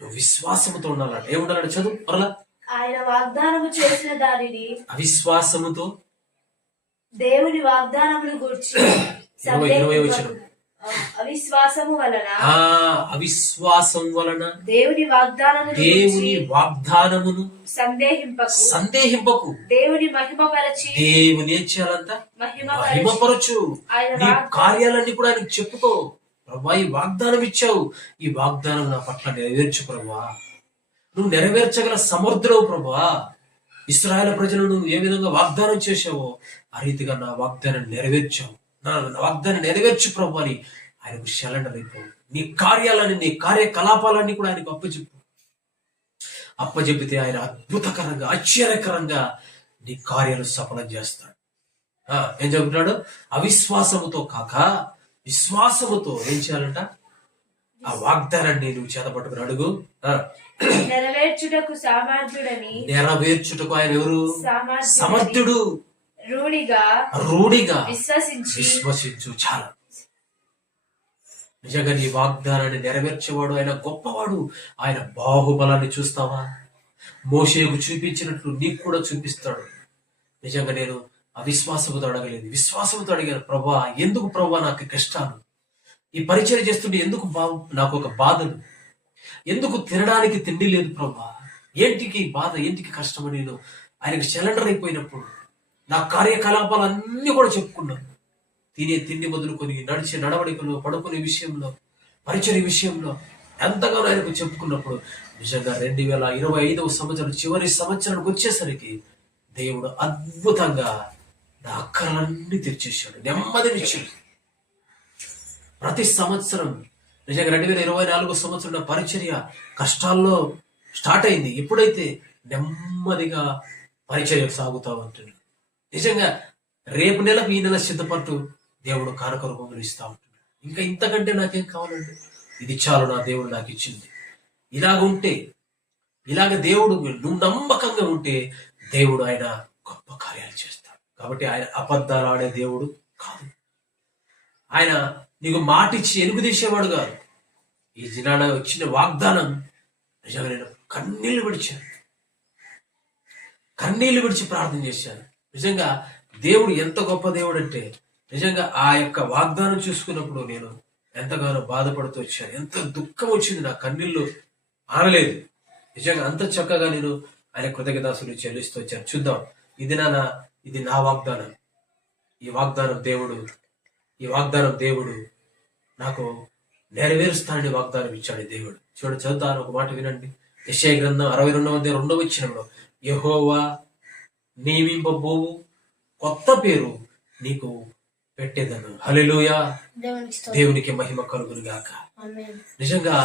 నువ్వు విశ్వాసముతో ఉండాలంటే ఏముండాలంటే చదువు మరలా. ఆయన వాగ్దానము చేసిన దానిని అవిశ్వాసముతో దేవుని వాగ్దానమును గూర్చి 20వ వచనం. అవిశ్వాసం వలన దేవుని వాగ్దానమును సందేహింపకు. దేవుని ఏం చేయాలంట? మహిమపరచు. నీ కార్యాలన్నీ కూడా ఆయనకు చెప్పుకో. ప్రభా, ఈ వాగ్దానం ఇచ్చావు, ఈ వాగ్దానం నా పట్ల నెరవేర్చు ప్రభా. నువ్వు నెరవేర్చగల సమర్థుడవు ప్రభా. ఇశ్రాయేలు ప్రజలను నువ్వు ఏ విధంగా వాగ్దానం చేశావో ఆ రీతిగా నా వాగ్దానం నెరవేర్చావు. నా వాగ్దానం నెరవేర్చు ప్రభు అని ఆయనకు సరెండర్ అయిపో. నీ కార్యాలని, నీ కార్యకలాపాలన్నీ కూడా ఆయనకు అప్పచెప్పితే ఆయన అద్భుతకరంగా, ఆశ్చర్యకరంగా నీ కార్యాలు సఫలం చేస్తాడు. ఏం చెబుతున్నాడు? అవిశ్వాసముతో కాక విశ్వాసముతో ఏం చేయాలంట? ఆ వాగ్దానాన్ని నువ్వు చేతపట్టుకుని అడుగు. నెరవేర్చుటకు ఆయన ఎవరు? సమర్థుడు. రూఢిగా విశ్వసించు. చాలా నిజంగా నీ వాగ్దానాన్ని నెరవేర్చేవాడు ఆయన గొప్పవాడు. ఆయన బాహుబలాన్ని చూస్తావా? మోషేకు చూపించినట్లు నీకు కూడా చూపిస్తాడు. నిజంగా నేను అవిశ్వాసంతో అడగలేదు, విశ్వాసంతో అడిగాను. ప్రభా, ఎందుకు ప్రభా నాకు కష్టాలు? ఈ పరిచయం చేస్తుంటే ఎందుకు నాకు ఒక బాధలు? ఎందుకు తినడానికి తిండి లేదు ప్రభా? ఏంటికి బాధ, ఏంటికి కష్టం? నేను ఆయనకు సరెండర్ అయిపోయినప్పుడు నా కార్యకలాపాలన్నీ కూడా చెప్పుకున్నాను. తినే తిండి మొదలుకొని నడిచే నడవడికలో, పడుకునే విషయంలో, పరిచయ విషయంలో ఎంతగానో ఆయనకు చెప్పుకున్నప్పుడు నిజంగా 2025వ సంవత్సరం చివరి సంవత్సరానికి వచ్చేసరికి దేవుడు అద్భుతంగా నా అక్కర్లన్నీ తీర్చేశాడు, నెమ్మదినిచ్చాడు. ప్రతి సంవత్సరం నిజంగా 2024 సంవత్సరం పరిచర్య కష్టాల్లో స్టార్ట్ అయింది. ఎప్పుడైతే నెమ్మదిగా పరిచర్య సాగుతా ఉంటుంది. నిజంగా రేపు నెలకు ఈ నెల సిద్ధపట్టు దేవుడు కారక రూపంలో ఇస్తా ఉంటున్నాడు. ఇంకా ఇంతకంటే నాకేం కావాలండి? ఇది చాలు నా దేవుడు నాకు ఇచ్చింది. ఇలాగ దేవుడు, నువ్వు నమ్మకంగా ఉంటే దేవుడు ఆయన గొప్ప కార్యాలు చేస్తాడు. కాబట్టి ఆయన అబద్ధాలు ఆడే దేవుడు కాదు. ఆయన నీకు మాటిచ్చి ఎలుగు తీసేవాడు కాదు. ఈ దినాన వచ్చిన వాగ్దానం నిజంగా నేను కన్నీళ్లు విడిచి ప్రార్థన చేశాను. నిజంగా దేవుడు ఎంత గొప్ప దేవుడు అంటే, నిజంగా ఆ యొక్క వాగ్దానం చూసుకున్నప్పుడు నేను ఎంతగానో బాధపడుతూ వచ్చాను. ఎంత దుఃఖం వచ్చింది, నా కన్నీళ్ళు ఆనలేదు. నిజంగా అంత చక్కగా నేను ఆయన కృతజ్ఞతాస్తులు చెల్లిస్తూ వచ్చాను. చూద్దాం, ఇది నా వాగ్దానం. ఈ వాగ్దానం దేవుడు నాకు నెరవేరుస్తానని వాగ్దానం ఇచ్చాడు దేవుడు. చదువుతాను, ఒక మాట వినండి. యెషయా గ్రంథం 62వ అధ్యాయం 2వ వచనంలో, యెహోవా నియమింపబోవు కొత్త పేరు నీకు పెట్టేదను. హల్లెలూయా. దేవునికి మహిమ కలుగును గాక. నిజంగా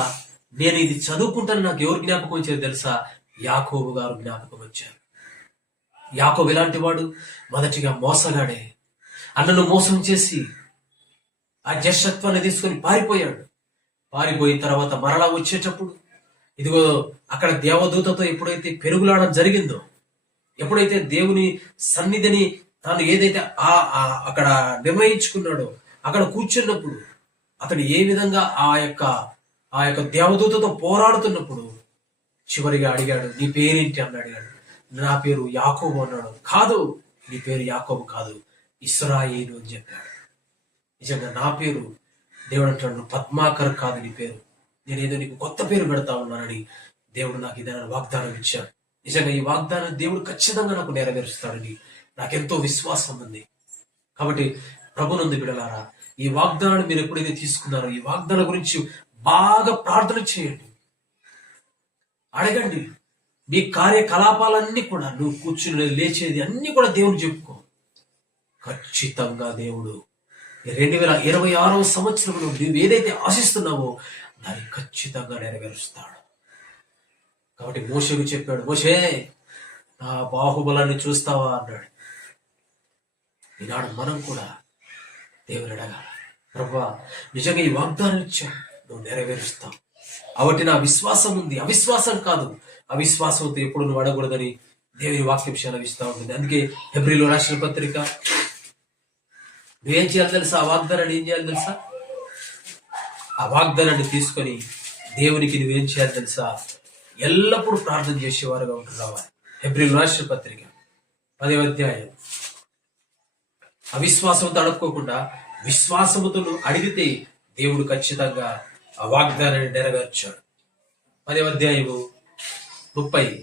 నేను ఇది చదువుకుంటాను, నాకు ఎవరు జ్ఞాపకం వచ్చారు తెలుసా? యాకోబు గారు జ్ఞాపకం వచ్చారు. యాకోబు ఎలాంటి వాడు? మొదటిగా మోసగాడే. అన్నను మోసం చేసి ఆ జ్యేష్ఠత్వాన్ని తీసుకొని పారిపోయాడు. పారిపోయిన తర్వాత మరలా వచ్చేటప్పుడు ఇదిగో అక్కడ దేవదూతతో ఎప్పుడైతే పెరుగులాడడం జరిగిందో, ఎప్పుడైతే దేవుని సన్నిధిని తాను ఏదైతే అక్కడ నిర్ణయించుకున్నాడో అక్కడ కూర్చున్నప్పుడు అతడు ఏ విధంగా ఆ యొక్క దేవదూతతో పోరాడుతున్నప్పుడు చివరిగా అడిగాడు, నీ పేరేంటి అని అడిగాడు. నా పేరు యాకోబు అన్నాడు. కాదు, నీ పేరు యాకోబు కాదు, ఇశ్రాయేలు అని చెప్పాడు. నిజంగా నా పేరు దేవుడు అంటాడు, పద్మాకర్ కాదు నీ పేరు, నేనేదో నీకు కొత్త పేరు పెడతా ఉన్నానని దేవుడు నాకు ఇదైనా వాగ్దానం ఇచ్చాడు. నిజంగా ఈ వాగ్దానం దేవుడు ఖచ్చితంగా నాకు నెరవేరుస్తాడని నాకెంతో విశ్వాసం ఉంది. కాబట్టి ప్రభునందు బిడ్డలారా, ఈ వాగ్దానాన్ని మీరు ఎప్పుడైతే తీసుకున్నారో ఈ వాగ్దానం గురించి బాగా ప్రార్థన చేయండి, అడగండి. మీ కార్యకలాపాలన్నీ కూడా నువ్వు కూర్చుని లేచేది అన్ని కూడా దేవుడు చెప్పుకో. ఖచ్చితంగా దేవుడు 2026వ సంవత్సరంలో నువ్వు ఏదైతే ఆశిస్తున్నావో దాన్ని ఖచ్చితంగా నెరవేరుస్తాడు. కాబట్టి మోషేకు చెప్పాడు, మోషే నా బాహుబలాన్ని చూస్తావా అన్నాడు. ఈనాడు మనం కూడా దేవుని అడగాలి, ప్రభువా నిజంగా ఈ వాగ్దానం ఇచ్చా, నువ్వు నెరవేరుస్తావు. కాబట్టి నా విశ్వాసం ఉంది, అవిశ్వాసం కాదు. అవిశ్వాసంతో ఎప్పుడు నువ్వు అడగకూడదని దేవుని వాక్యం సెలవిస్తూ ఉంటుంది. అందుకే హెబ్రీలో రాసిన పత్రిక నువ్వేం చేయాలి తెలుసా? ఆ వాగ్దానాన్ని ఏం చేయాలి తెలుసా? ఆ వాగ్దానాన్ని తీసుకొని దేవునికి నువ్వేం చేయాలి తెలుసా? ఎల్లప్పుడూ ప్రార్థన చేసేవారుగా ఉంటున్నావా. హెబ్రీలో రాసిన పత్రిక 10వ అధ్యాయం. అవిశ్వాసంతో అడుక్కోకుండా విశ్వాసముతో అడిగితే దేవుడు ఖచ్చితంగా ఆ వాగ్దానాన్ని నెరవేర్చాడు. 10వ అధ్యాయము 35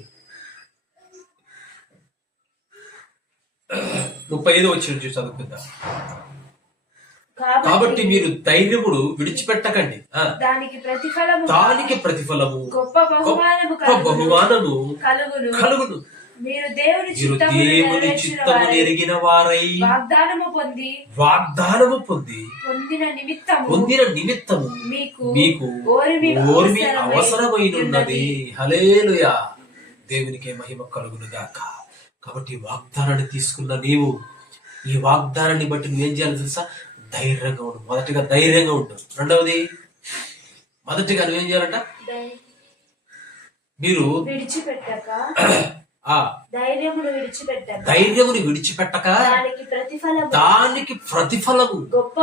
వచ్చిన చూసి చదువుకుందాం. కాబట్టి మీరు ధైర్యమును విడిచిపెట్టకండి, దానికి ప్రతిఫలము గొప్ప బహుమానము కలుగును. మీరు దేవుని చిత్తము ఎరిగిన వారై వాగ్దానము పొందిన నిమిత్తము మీకు ఓర్మి అవసరమైనది. హల్లెలూయా, దేవునికే మహిమ కలుగును గాక. కాబట్టి వాగ్దానాన్ని తీసుకున్న నీవు ఈ వాగ్దానాన్ని బట్టి నువ్వేం చేయాలి తెలుసా? ధైర్యంగా ఉండు. మొదటిగా ధైర్యంగా ఉండు. రెండవది మొదటిగా నువ్వేం చేయాలంట? మీరు ధైర్యమును విడిచిపెట్టక దానికి ప్రతిఫలము గొప్ప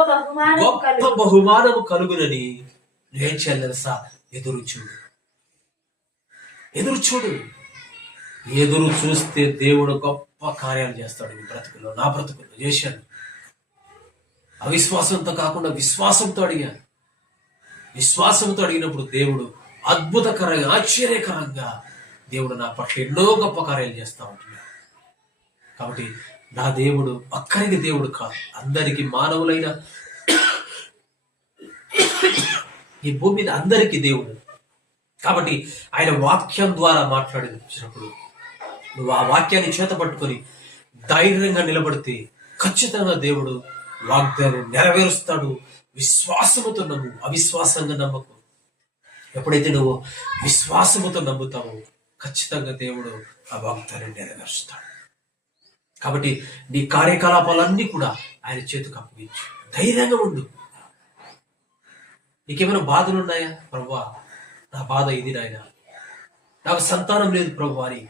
బహుమానము కలుగునని నువ్వేం చేయాలి తెలుసా? ఎదురు చూడు. ఎదురు చూస్తే దేవుడు గొప్ప కార్యాలు చేస్తాడు. నీ బ్రతుకులో, నా బ్రతుకులో చేశాడు. అవిశ్వాసంతో కాకుండా విశ్వాసంతో అడిగాను. విశ్వాసంతో అడిగినప్పుడు దేవుడు అద్భుతకరంగా, ఆశ్చర్యకరంగా దేవుడు నా పట్ల ఎన్నో గొప్ప కార్యాలు చేస్తా ఉంటున్నాడు. కాబట్టి నా దేవుడు ఒక్కరికి దేవుడు కాదు, అందరికి మానవులైన ఈ భూమి మీద అందరికీ దేవుడు. కాబట్టి ఆయన వాక్యం ద్వారా మాట్లాడినప్పుడు నువ్వు ఆ వాక్యాన్ని చేత పట్టుకొని ధైర్యంగా నిలబడితే ఖచ్చితంగా దేవుడు వాగ్దానం నెరవేరుస్తాడు. విశ్వాసముతో నమ్ము, అవిశ్వాసంగా నమ్మకు. ఎప్పుడైతే నువ్వు విశ్వాసముతో నమ్ముతావో ఖచ్చితంగా దేవుడు ఆ వాగ్దానం నెరవేరుస్తాడు. కాబట్టి నీ కార్యకలాపాలన్నీ కూడా ఆయన చేతికి అప్పగించు, ధైర్యంగా ఉండు. నీకేమైనా బాధలు ఉన్నాయా? ప్రభువా నా బాధ ఇది నాయన, నాకు సంతానం లేదు ప్రభు అని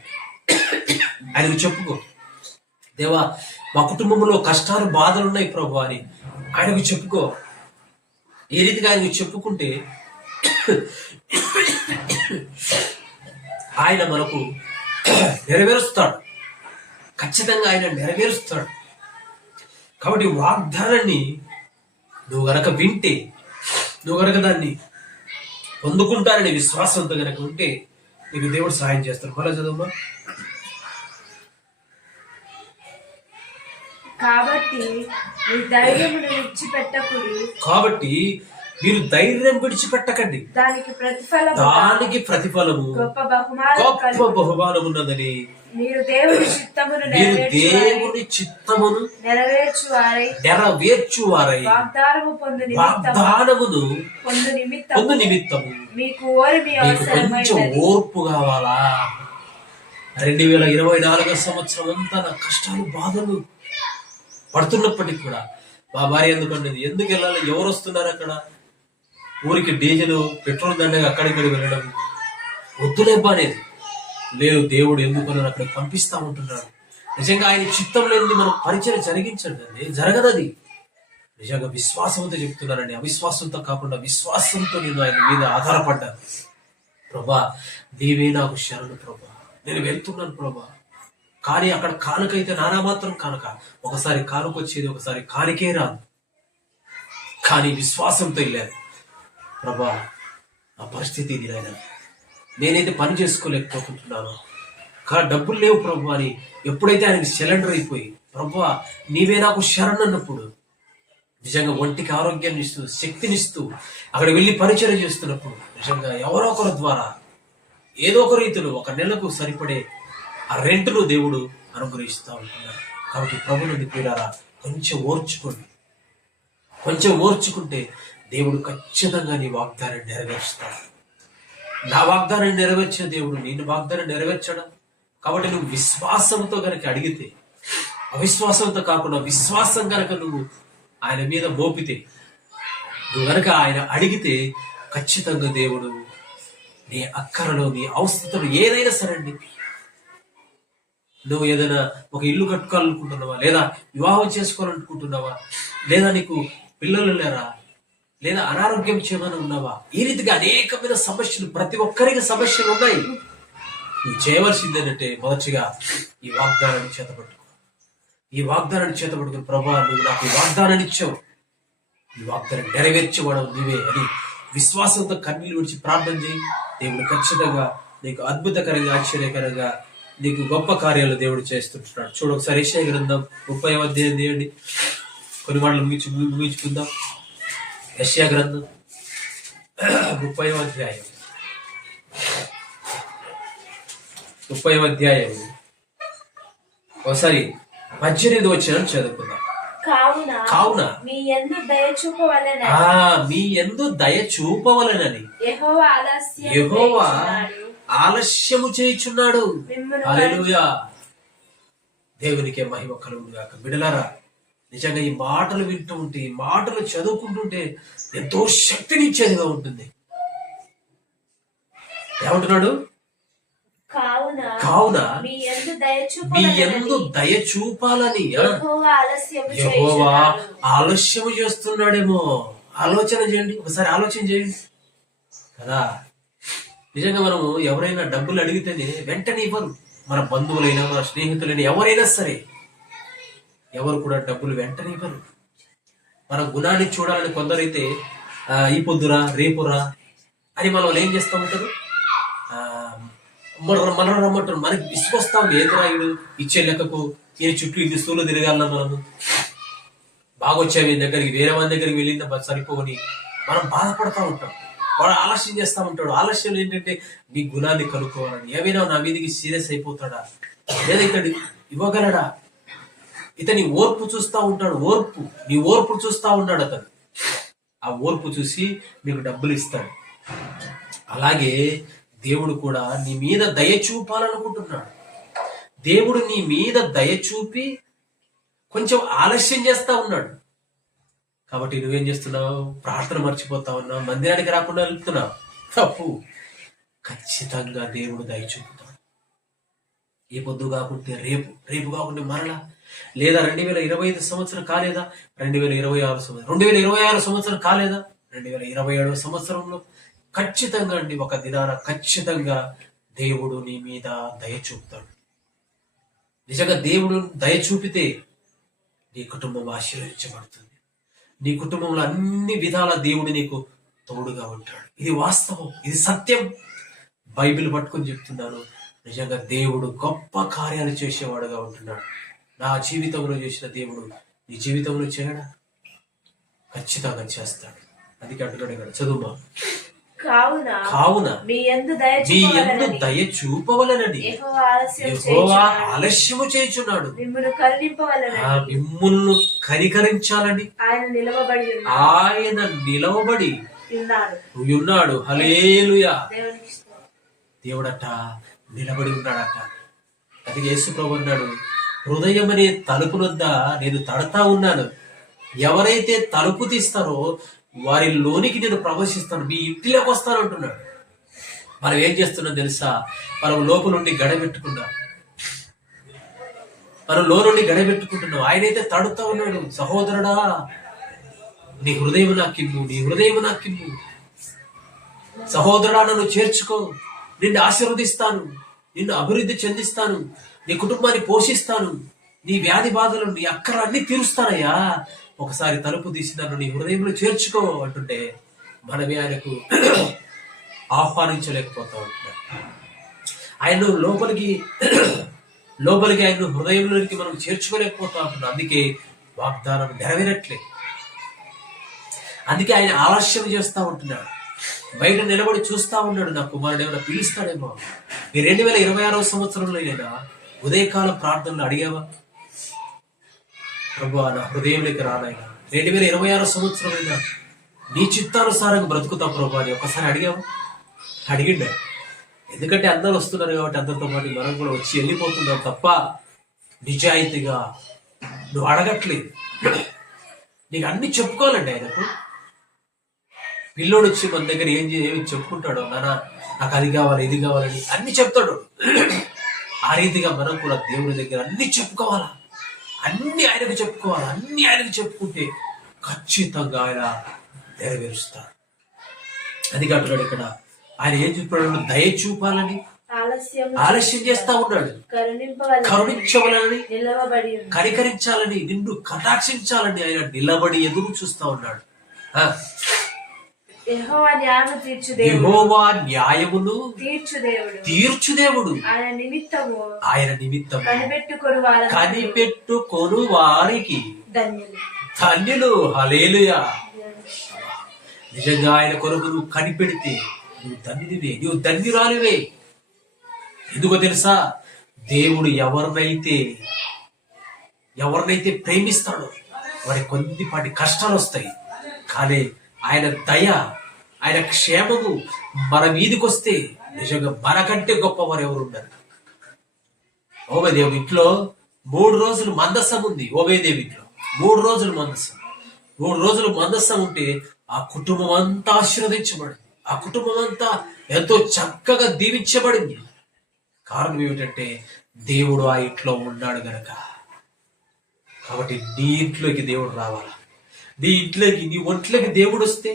ఆయనకు చెప్పుకో. దేవా మా కుటుంబంలో కష్టాలు బాధలు ఉన్నాయి ప్రభు అని ఆయనకు చెప్పుకో. ఏ రీతిగా ఆయనకు చెప్పుకుంటే ఆయన మనకు నెరవేరుస్తాడు, ఖచ్చితంగా ఆయన నెరవేరుస్తాడు. కాబట్టి వాగ్దానాన్ని నువ్వు గనక వింటే, నువ్వు గనక దాన్ని పొందుకుంటానని విశ్వాసంతో గనక ఉంటే నీకు దేవుడు సహాయం చేస్తాడు. మళ్ళా చదువు. కాబట్టి మీరు ధైర్యం విడిచిపెట్టకండి, దానికి ప్రతిఫలము గొప్ప బహుమానం ఉన్నదని మీరు దేవుని చిత్తమును నెరవేర్చువారై వాగ్దానమును పొందు నిమిత్తము మీకు కొంచెం ఓర్పు కావాలా? 2024 సంవత్సరం అంతా నా కష్టాలు బాధలు పడుతున్నప్పటికీ కూడా మా భార్య ఎందుకంటే ఎందుకు వెళ్ళాలి, ఎవరు వస్తున్నారు అక్కడ, ఊరికి డీజిల్ పెట్రోల్ దండగా అక్కడిక్కడ వెళ్ళడం వద్దులేబ్బా అనేది లేదు. దేవుడు ఎందుకు నన్ను అక్కడికి పంపిస్తా ఉంటున్నాడు. నిజంగా ఆయన చిత్తం లేనిది మనం పరిచయం జరిగించండి, జరగదది. నిజంగా విశ్వాసంతో చెప్తున్నానండి, అవిశ్వాసంతో కాకుండా విశ్వాసంతో నేను ఆయన మీద ఆధారపడ్డాను. ప్రభా నీవే నాకు శరణు ప్రభా, నేను వెళ్తున్నాను ప్రభా. కానీ అక్కడ కానుకైతే నానా మాత్రం కానుక, ఒకసారి కానుక వచ్చేది, ఒకసారి కానికే రాదు. కానీ విశ్వాసంతో వెళ్ళాను. ప్రభా ఆ పరిస్థితి ఇది నాయన, నేనైతే పని చేసుకోలేకపోతున్నాను, కానీ డబ్బులు లేవు ప్రభు అని ఎప్పుడైతే ఆయనకి సిలిండర్ అయిపోయి ప్రభా నీవే నాకు శరణ్ అన్నప్పుడు, నిజంగా ఒంటికి ఆరోగ్యాన్ని ఇస్తూ శక్తినిస్తూ అక్కడ వెళ్ళి పరిచయం చేస్తున్నప్పుడు నిజంగా ఎవరో ఒకరి ద్వారా ఏదో ఒక రీతిలో ఒక నెలకు సరిపడే ఆ రెంట్ను దేవుడు అనుగ్రహిస్తూ ఉంటున్నాడు. కాబట్టి ప్రభు నుండి ప్రియులారా కొంచెం ఓర్చుకోండి. కొంచెం ఓర్చుకుంటే దేవుడు ఖచ్చితంగా నీ వాగ్దానాన్ని నెరవేరుస్తాడు. నా వాగ్దానాన్ని నెరవేర్చిన దేవుడు నేను వాగ్దానం నెరవేర్చడం. కాబట్టి నువ్వు విశ్వాసంతో కనుక అడిగితే, అవిశ్వాసంతో కాకుండా విశ్వాసం కనుక నువ్వు ఆయన మీద మోపితే, నువ్వు కనుక ఆయన అడిగితే ఖచ్చితంగా దేవుడు నీ అక్కరలో నీ అవసరతలు ఏదైనా సరే అండి. నువ్వు ఏదైనా ఒక ఇల్లు కట్టుకోవాలనుకుంటున్నావా, లేదా వివాహం చేసుకోవాలనుకుంటున్నావా, లేదా నీకు పిల్లలు లేరా, లేదా అనారోగ్యం చేయమని ఉన్నావా, ఈ రీతిగా అనేకమైన సమస్యలు, ప్రతి ఒక్కరికి సమస్యలు ఉన్నాయి. నువ్వు చేయవలసింది ఏంటంటే మొదటిగా ఈ వాగ్దానాన్ని చేతపట్టుకో. ఈ వాగ్దానాన్ని చేతపట్టుకుని ప్రభా నువ్వు నాకు ఈ వాగ్దానాన్ని ఇచ్చావు, ఈ వాగ్దానం నెరవేర్చేవాడు నీవే అని విశ్వాసంతో కన్నీళ్ళు విడిచి ప్రార్థన చేయి. దేవుడు ఖచ్చితంగా నీకు అద్భుతకరంగా ఆశ్చర్యకరంగా నీకు గొప్ప కార్యాలు దేవుడు చేస్తుంటున్నాడు. చూడు ఒకసారి యెషయా గ్రంథం 30వ అధ్యాయం తీయండి, కొన్ని మాటలు ముగించుకుందాం. యెషయా గ్రంథం 30వ అధ్యాయం 30వ అధ్యాయం ఒకసారి 18వ వచనం చదువుకుందాం. కావున మీ యందు దయ చూపవలెనని యెహోవా ఆలస్యము చేయుచున్నాడు. హల్లెలూయా, దేవునికే మహిమ కలుగును గాక. బిడ్డలారా, నిజంగా ఈ మాటలు వింటూ ఉంటే, ఈ మాటలు చదువుకుంటుంటే ఎంతో శక్తినిచ్చేదిగా ఉంటుంది. ఏమంటున్నాడు? కావున మీ యందు దయ చూపాలని యెహోవా ఆలస్యము చేస్తున్నాడేమో. ఆలోచన చేయండి, ఒకసారి ఆలోచన చేయండి కదా. నిజంగా మనము ఎవరైనా డబ్బులు అడిగితేనే వెంటనే ఇవ్వరు. మన బంధువులైనా మన స్నేహితులైనా ఎవరైనా సరే ఎవరు కూడా డబ్బులు వెంటనే ఇవ్వరు. మన గుణాన్ని చూడాలని కొందరైతే ఈ పొద్దురా రేపురా అని మనం ఏం చేస్తూ ఉంటారు, మనం రమ్మంటారు. మనకి విసుకొస్తాం, ఏదిరాయుడు ఇచ్చే లెక్కకు ఏ చుట్టూ ఇది సూలు తిరగాల, మనము బాగొచ్చాము ఈ దగ్గరికి, వేరే వాళ్ళ దగ్గరికి వెళ్ళిందా సరిపోని మనం బాధపడతా ఉంటాం. వాడు ఆలస్యం చేస్తా ఉంటాడు. ఆలస్యం ఏంటంటే నీ గుణాన్ని కనుక్కోవాలని, ఏమైనా నా మీదకి సీరియస్ అయిపోతాడా, లేదా ఇతడు ఇవ్వగలడా, ఇతని ఓర్పు చూస్తా ఉంటాడు. నీ ఓర్పు చూస్తా ఉన్నాడు అతను. ఆ ఓర్పు చూసి నీకు డబ్బులు ఇస్తాడు. అలాగే దేవుడు కూడా నీ మీద దయ చూపాలనుకుంటున్నాడు. దేవుడు నీ మీద దయ చూపి కొంచెం ఆలస్యం చేస్తా ఉన్నాడు. కాబట్టి నువ్వేం చేస్తున్నావు? ప్రార్థన మర్చిపోతా ఉన్నావు, మందిరానికి రాకుండా వెళ్తున్నావు. తప్పు. ఖచ్చితంగా దేవుడు దయ చూపుతాడు. ఈ పొద్దు కాకుంటే రేపు కాకుంటే మరలా, లేదా 2025 సంవత్సరం కాలేదా, 2026 సంవత్సరం కాలేదా, 2027 సంవత్సరంలో ఖచ్చితంగా అండి ఒక దినాన ఖచ్చితంగా దేవుడు నీ మీద దయ చూపుతాడు. నిజంగా దేవుడు దయ చూపితే నీ కుటుంబం ఆశీర్వదించబడుతుంది. నీ కుటుంబంలో అన్ని విధాల దేవుడు నీకు తోడుగా ఉంటాడు. ఇది వాస్తవం, ఇది సత్యం. బైబిల్ పట్టుకొని చెప్తున్నాను. నిజంగా దేవుడు గొప్ప కార్యాలు చేసేవాడుగా ఉంటున్నాడు. నా జీవితంలో చేసిన దేవుడు నీ జీవితంలో చేయడా? ఖచ్చితంగా చేస్తాడు. అది అంటున్నాడు ఇక్కడ, చదువుమా. కావున మీ యందు దయ చూపవలెనని యెహోవా ఆలస్యము చేయుచున్నాడు. మిమ్ములను కనికరించాలని ఆయన నిలవబడి ఉన్నాడు. హల్లెలూయా. దేవుడట నిలబడి ఉన్నాడట. అది యేసు ప్రభు అన్నాడు, హృదయం అనే తలుపు వద్ద నేను తడతా ఉన్నాను. ఎవరైతే తలుపు తీస్తారో వారిలోనికి నేను ప్రవేశిస్తాను, మీ ఇంటిలోకి వస్తాను అంటున్నాడు. మనం ఏం చేస్తున్నాం తెలుసా? మనం లోపల నుండి గడబెట్టుకున్నాం, మనం లో నుండి గడబెట్టుకుంటున్నాం. ఆయనైతే తడుతా ఉన్నాడు, సహోదరుడా నీ హృదయం నాకిమ్ము, నీ హృదయం నాకిమ్ము, సహోదరుడా నన్ను చేర్చుకో, నిన్ను ఆశీర్వదిస్తాను, నిన్ను అభివృద్ధి చెందిస్తాను, నీ కుటుంబాన్ని పోషిస్తాను, నీ వ్యాధి బాధలు నీ అక్కర్లన్నీ తీరుస్తానయ్యా, ఒకసారి తలుపు తీసి నన్ను నీ హృదయంలో చేర్చుకో అంటుంటే మనమే ఆయనకు ఆహ్వానించలేకపోతా ఉంటున్నాం. ఆయన లోపలికి ఆయన హృదయంలోనికి మనం చేర్చుకోలేకపోతా ఉంటున్నాం. అందుకే వాగ్దానం నెరవేరట్లేదు. అందుకే ఆయన ఆలస్యం చేస్తా ఉంటున్నాడు. బయట నిలబడి చూస్తా ఉన్నాడు, నా కుమారుడు ఏమైనా పిలుస్తాడేమో. ఈ 2026వ సంవత్సరంలో అయినా ఉదయకాల ప్రార్థనలు అడిగావా? ప్రభువా నా హృదయంలోకి రానాయినా 2026 సంవత్సరం అయినా నీ చిత్తానుసారంగా బ్రతుకుతా ప్రభు అని ఒకసారి అడిగావా? అడిగిండ. ఎందుకంటే అందరూ వస్తున్నారు కాబట్టి అందరితో పాటు మనం కూడా వచ్చి వెళ్ళిపోతున్నాం తప్ప నిజాయితీగా నువ్వు అడగట్లేదు. నీకు అన్ని చెప్పుకోవాలండి ఆయనకు. పిల్లోడు వచ్చి మన దగ్గర ఏమి చెప్పుకుంటాడో, నాన్న నాకు అది కావాలి ఇది కావాలని అన్ని చెప్తాడు. ఆ రీతిగా మనం కూడా దేవుని దగ్గర అన్ని చెప్పుకోవాలా, అన్ని ఆయనకు చెప్పుకోవాలి. అన్ని ఆయనకు చెప్పుకుంటే ఖచ్చితంగా ఆయన నెరవేరుస్తాడు. అది అంటున్నాడు ఇక్కడ. ఆయన ఏం చూపాడు? దయ చూపాలని ఆలస్యం చేస్తా ఉన్నాడు, కరుణించవాలని, కనికరించాలని, నిన్ను కటాక్షించాలని ఆయన నిలబడి ఎదురు చూస్తా ఉన్నాడు. యెహోవా న్యాయమును తీర్చు దేవుడు. ఆయన నిమిత్తము కనిపెట్టుకొను వారికి ధన్యులు. హల్లెలూయా. నిజంగా ఆయన కొరకు నువ్వు కనిపెడితే నువ్వు ధన్యుడివే, నువ్వు ధన్యురాలివే. ఎందుకో తెలుసా? దేవుడు ఎవరినైతే ప్రేమిస్తాడో వారి కొద్దిపాటి కష్టాలు వస్తాయి, కానీ ఆయన దయ, ఆయన క్షేమము మన మీదికి వస్తే నిజంగా మనకంటే గొప్పవారు ఎవరు ఉన్నారు? ఓబేదేవుడి ఇంట్లో 3 రోజులు మందస్సం ఉంది. ఓబేదేవి ఇంట్లో 3 రోజులు మందస్సం. 3 రోజులు మందస్సం ఉంటే ఆ కుటుంబం అంతా ఆశీర్వదించబడింది, ఆ కుటుంబం అంతా ఎంతో చక్కగా దీవించబడింది. కారణం ఏమిటంటే దేవుడు ఆ ఇంట్లో ఉన్నాడు గనక. కాబట్టి నీ ఇంట్లోకి దేవుడు రావాలా, నీ ఇంట్లోకి, నీ ఒంట్లోకి దేవుడు వస్తే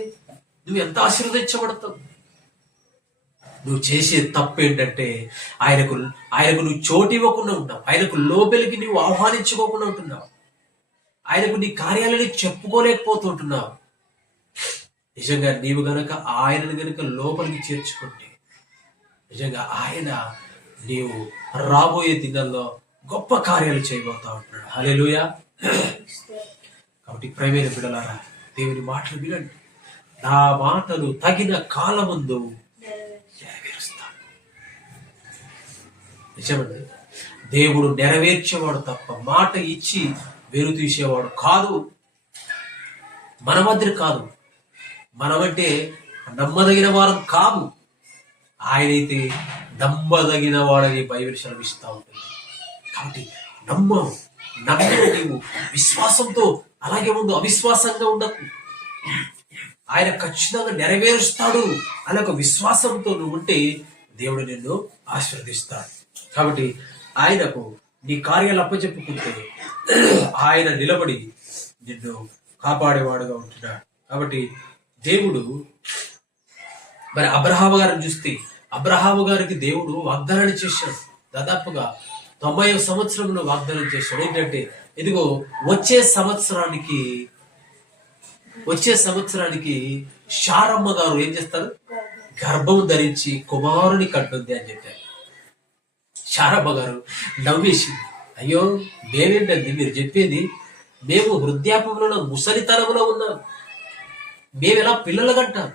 నువ్వు ఎంత ఆశీర్వదించబడతావు. నువ్వు చేసే తప్పు ఏంటంటే ఆయనకు నువ్వు చోటు ఇవ్వకుండా ఉన్నావు, ఆయనకు లోపలికి నువ్వు ఆహ్వానించుకోకుండా ఉంటున్నావు, ఆయనకు నీ కార్యాలని చెప్పుకోలేకపోతుంటున్నావు. నిజంగా నీవు గనక ఆయనను గనక లోపలికి చేర్చుకుంటే నిజంగా ఆయన నీవు రాబోయే దినాల్లో గొప్ప కార్యాలు చేయబోతా ఉంటున్నాడు. హల్లెలూయా. కాబట్టి ప్రియమైన బిడ్డలారా, దేవుని మాటలు వినండి. నా మాటలు తగిన కాలమందు నెరవేరుస్తాను. నిజమండి, దేవుడు నెరవేర్చేవాడు తప్ప మాట ఇచ్చి వెరు తీసేవాడు కాదు. మన మధ్య కాదు, మనమంటే నమ్మదగిన వారం కాదు. ఆయనైతే నమ్మదగిన వాడని బైబిల్ సెలవిస్తూ ఉంటుంది. కాబట్టి నమ్ము నీవు విశ్వాసంతో, అలాగే ముందు అవిశ్వాసంగా ఉండకు. ఆయన ఖచ్చితంగా నెరవేరుస్తాడు అనే ఒక విశ్వాసంతో నువ్వు ఉంటే దేవుడు నిన్ను ఆశీర్వదిస్తాడు. కాబట్టి ఆయనకు నీ కార్యాలు అప్పచెప్పుకుంటే ఆయన నిలబడి నిన్ను కాపాడేవాడుగా ఉంటున్నాడు. కాబట్టి దేవుడు మరి అబ్రహాము గారిని చూస్తే, అబ్రహాము గారికి దేవుడు వాగ్దానాన్ని చేశాడు. దాదాపుగా 90వ సంవత్సరంలో వాగ్దానం చేశాడు. ఏంటంటే ఇదిగో వచ్చే సంవత్సరానికి శారమ్మ గారు ఏం చేస్తారు? గర్భం ధరించి కుమారుని కట్టుంది అని చెప్పారు. శారమ్మ గారు నవ్వేసింది. అయ్యో మేమేంటండి మీరు చెప్పేది? మేము వృద్ధాప్యంలో ముసలితనంలో ఉన్నాం, మేమెలా పిల్లలు కంటాం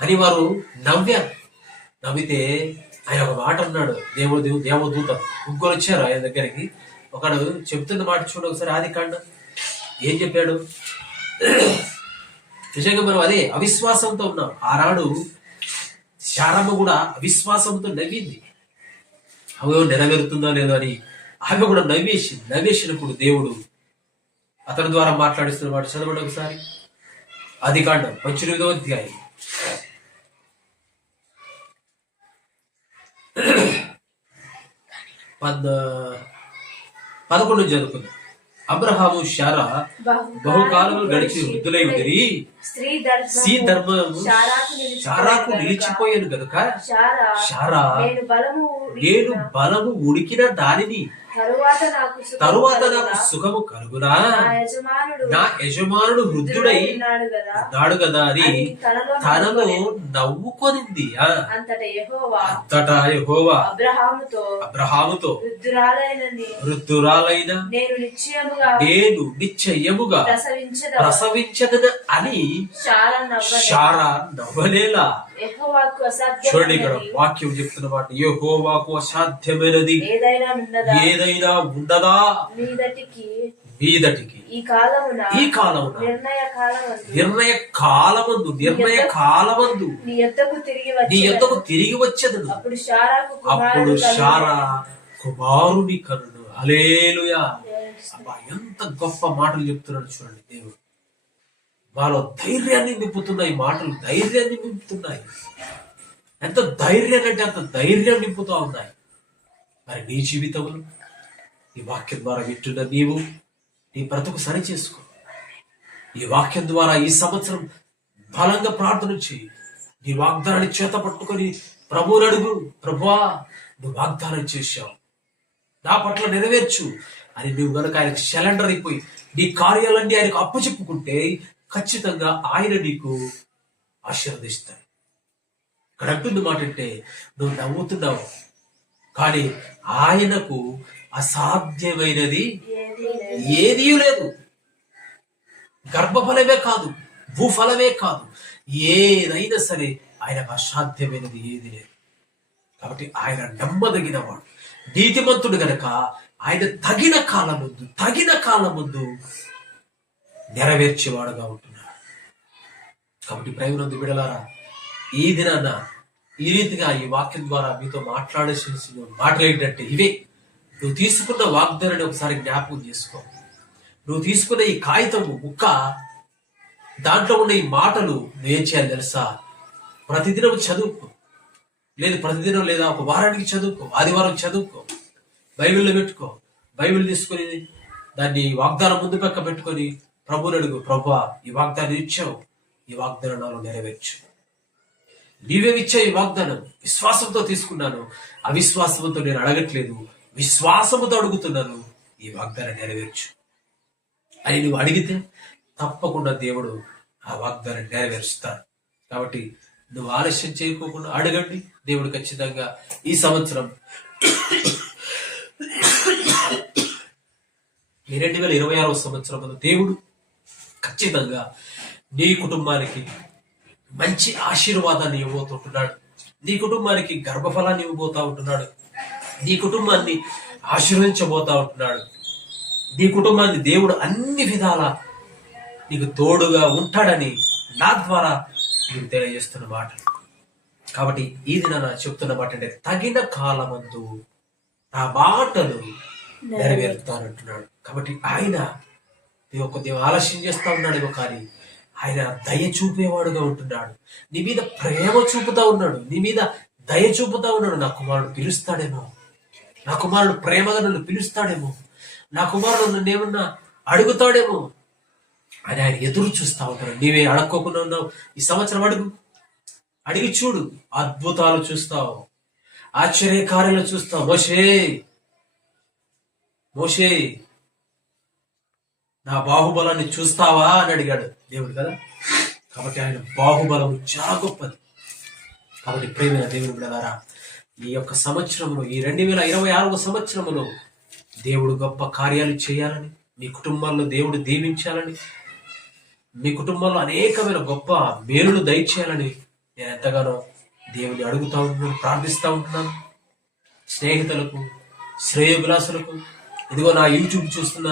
అని వారు నవ్వారు. నవ్వితే ఆయన ఒక మాట అన్నాడు. దేవదూత ముగ్గురు వచ్చారు ఆయన దగ్గరికి. ఒకడు చెప్తున్న మాట చూడు ఒకసారి. ఆదికాండం ఏం చెప్పాడు? నిజంగా మనం అదే అవిశ్వాసంతో ఉన్నాం. ఆనాడు శారమ్మ కూడా అవిశ్వాసంతో నవ్వింది. అవో నెరవేరుతుందా లేదో అని ఆమె కూడా నవ్వేసినప్పుడు దేవుడు అతని ద్వారా మాట్లాడిస్తున్న మాట చదవండి ఒకసారి. ఆదికాండం 18వ అధ్యాయం 11 చదువుకుందాం. అబ్రహాము శారా బహుకాలము గడిచి వృద్ధులై ఉండిరి. స్త్రీ ధర్మము శారాకు నిలిచిపోయాను గనుక శారా నేను బలము ఉడికిన దానిని తరువాత నాకు సుఖము కలుగునా, నా యజమానుడు వృద్ధుడై ఉన్నాడు కదా అని తనలో నవ్వుకొనింది. అంతటా యెహోవా అబ్రహాముతో వృద్ధురాలైన నేను నిశ్చయముగా ప్రసవించదను అని శారా నవ్వలేలా. చూడండి, ఇక్కడ వాక్యం చెప్తున్న మాట, యెహోవాకు అసాధ్యమైనది ఏదైనా ఉండదా మీదటికి. ఈ కాలమున నిర్ణయ కాలమందు నీ యొద్దకు తిరిగి వచ్చేదను. అప్పుడు శారా కుమారుని కనును. హల్లెలూయా. అబ్బా, ఎంత గొప్ప మాటలు చెప్తున్నాడు చూడండి దేవుడు. మాలో ధైర్యాన్ని నింపుతున్నాయి మాటలు, ధైర్యాన్ని నింపుతున్నాయి. ఎంత ధైర్యం అంటే అంత ధైర్యం నింపుతా ఉన్నాయి. మరి నీ జీవితంలో ఈ వాక్యం ద్వారా వింటున్న నీవు నీ బ్రతుకు సరి చేసుకో. ఈ వాక్యం ద్వారా ఈ సంవత్సరం బలంగా ప్రార్థన చేయి. నీ వాగ్దానాన్ని చేత పట్టుకొని ప్రభువుని అడుగు, ప్రభువా నువ్వు వాగ్దానం చేశావు, నా పట్ల నెరవేర్చు అని నువ్వు కనుక ఆయనకు సరెండర్ అయిపోయి నీ కార్యాలన్నీ ఆయనకు అప్పచెప్పుకుంటే ఖచ్చితంగా ఆయన నీకు ఆశీర్వదిస్తాడు. ఇక్కడ అంటుంది మాట అంటే, నువ్వు నవ్వుతున్నావు కానీ ఆయనకు అసాధ్యమైనది ఏదీ లేదు. గర్భఫలమే కాదు, భూఫలమే కాదు, ఏదైనా సరే ఆయనకు అసాధ్యమైనది ఏది లేదు. కాబట్టి ఆయన నమ్మదగిన వాడు, నీతిమంతుడు గనక ఆయన తగిన కాలం ముందు నెరవేర్చేవాడుగా ఉంటున్నాడు. కాబట్టి ప్రేమనందు బిడ్డలారా, ఈ దినాన ఈ రీతిగా ఈ వాక్యం ద్వారా మీతో మాట్లాడాల్సిన మాటలు ఏంటంటే ఇవే. నువ్వు తీసుకున్న వాగ్దానాన్ని ఒకసారి జ్ఞాపకం చేసుకో. నువ్వు తీసుకున్న ఈ కాగితము ముక్క, దాంట్లో ఉన్న ఈ మాటలు నువ్వేం చేయాలి తెలుసా? ప్రతిదినం చదువుకో, ప్రతిదినం లేదా ఒక వారానికి చదువుకో, ఆదివారం చదువుకో, బైబిల్లో పెట్టుకో. బైబిల్ తీసుకొని దాన్ని వాగ్దానం ముందు పక్క పెట్టుకొని ప్రభువుని అడుగు, ప్రభువా ఈ వాగ్దానం ఇచ్చావు, ఈ వాగ్దానం నాలో నెరవేర్చు. నీవేమిచ్చావు ఈ వాగ్దానం? విశ్వాసంతో తీసుకున్నాను, అవిశ్వాసంతో నేను అడగట్లేదు, విశ్వాసంతో అడుగుతున్నాను, ఈ వాగ్దానం నెరవేర్చు అని నువ్వు అడిగితే తప్పకుండా దేవుడు ఆ వాగ్దానం నెరవేరుస్తాడు. కాబట్టి నువ్వు ఆలస్యం చేయకోకుండా అడగండి. దేవుడు ఖచ్చితంగా ఈ సంవత్సరం 2026వ సంవత్సరంలో దేవుడు ఖచ్చితంగా నీ కుటుంబానికి మంచి ఆశీర్వాదాన్ని ఇవ్వబోతుంటున్నాడు. నీ కుటుంబానికి గర్భఫలాన్ని ఇవ్వబోతా ఉంటున్నాడు. నీ కుటుంబాన్ని ఆశీర్వదించబోతా ఉంటున్నాడు. నీ కుటుంబాన్ని దేవుడు అన్ని విధాల నీకు తోడుగా ఉంటాడని నా ద్వారా నీకు తెలియజేస్తున్న మాట. కాబట్టి ఈ దినాన చెప్తున్న మాట అంటే, తగిన కాలమందు నా మాటలు నెరవేరుతానంటున్నాడు. కాబట్టి ఆయన కొద్దిగా ఆలస్యం చేస్తా ఉన్నాడేమో, కానీ ఆయన దయ చూపేవాడుగా ఉంటున్నాడు. నీ మీద ప్రేమ చూపుతా ఉన్నాడు, నీ మీద దయ చూపుతా ఉన్నాడు. నా కుమారుడు పిలుస్తాడేమో, నా కుమారుడు ప్రేమగా నన్ను పిలుస్తాడేమో, నా కుమారుడు నన్ను ఏమన్నా అడుగుతాడేమో అని ఆయన ఎదురు చూస్తా ఉంటాడు. నీవే అడక్కోకుండా ఉన్నావు. ఈ సంవత్సరం అడిగి చూడు, అద్భుతాలు చూస్తావు, ఆశ్చర్యకార్యాలు చూస్తావు. మోషే నా బాహుబలాన్ని చూస్తావా అని అడిగాడు దేవుడు కదా. కాబట్టి ఆయన బాహుబలము చాలా గొప్పది. కాబట్టి ప్రేమైన దేవుడు బిడ్డలారా, ఈ యొక్క సంవత్సరంలో, ఈ 2026వ సంవత్సరంలో దేవుడు గొప్ప కార్యాలు చేయాలని, మీ కుటుంబాల్లో దేవుడు దీవించాలని, మీ కుటుంబంలో అనేకమైన గొప్ప మేలులు దయచేయాలని నేను ఎంతగానో దేవుని అడుగుతా ఉంటున్నాను, ప్రార్థిస్తూ ఉంటున్నాను. స్నేహితులకు, శ్రేయోభిలాసులకు, ఇదిగో నా యూట్యూబ్ చూస్తున్న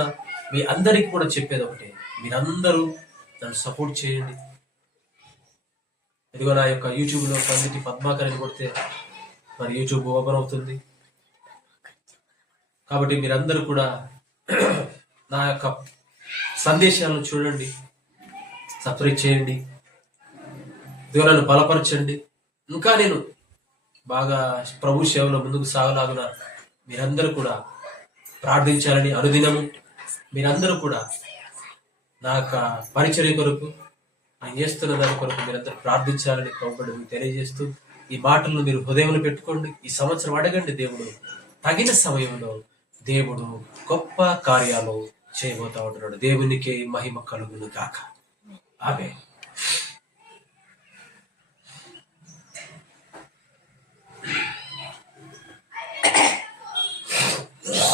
మీ అందరికీ కూడా చెప్పేది ఒకటే, మీరందరూ నన్ను సపోర్ట్ చేయండి. ఇదిగో నా యొక్క యూట్యూబ్లో పండితి పద్మాకర్ అని కొడితే మరి యూట్యూబ్ ఓపెన్ అవుతుంది. కాబట్టి మీరందరూ కూడా నా యొక్క సందేశాలను చూడండి, సబ్స్క్రైబ్ చేయండి. ఇదిగో నన్ను బలపరచండి. ఇంకా నేను బాగా ప్రభు సేవలో ముందుకు సాగలాగున మీరందరూ కూడా ప్రార్థించాలని, అనుదినము మీరందరూ కూడా నా యొక్క పరిచర్య కొరకు, ఆయన చేస్తున్న దాని కొరకు మీరందరూ ప్రార్థించాలని ప్రభువుని మీకు తెలియజేస్తూ, ఈ మాటలను మీరు హృదయంలో పెట్టుకోండి. ఈ సంవత్సరం అడగండి, దేవుడు తగిన సమయంలో దేవుడు గొప్ప కార్యాలు చేయబోతా ఉంటున్నాడు. దేవునికి మహిమ కలుగును గాక. ఆమేన్.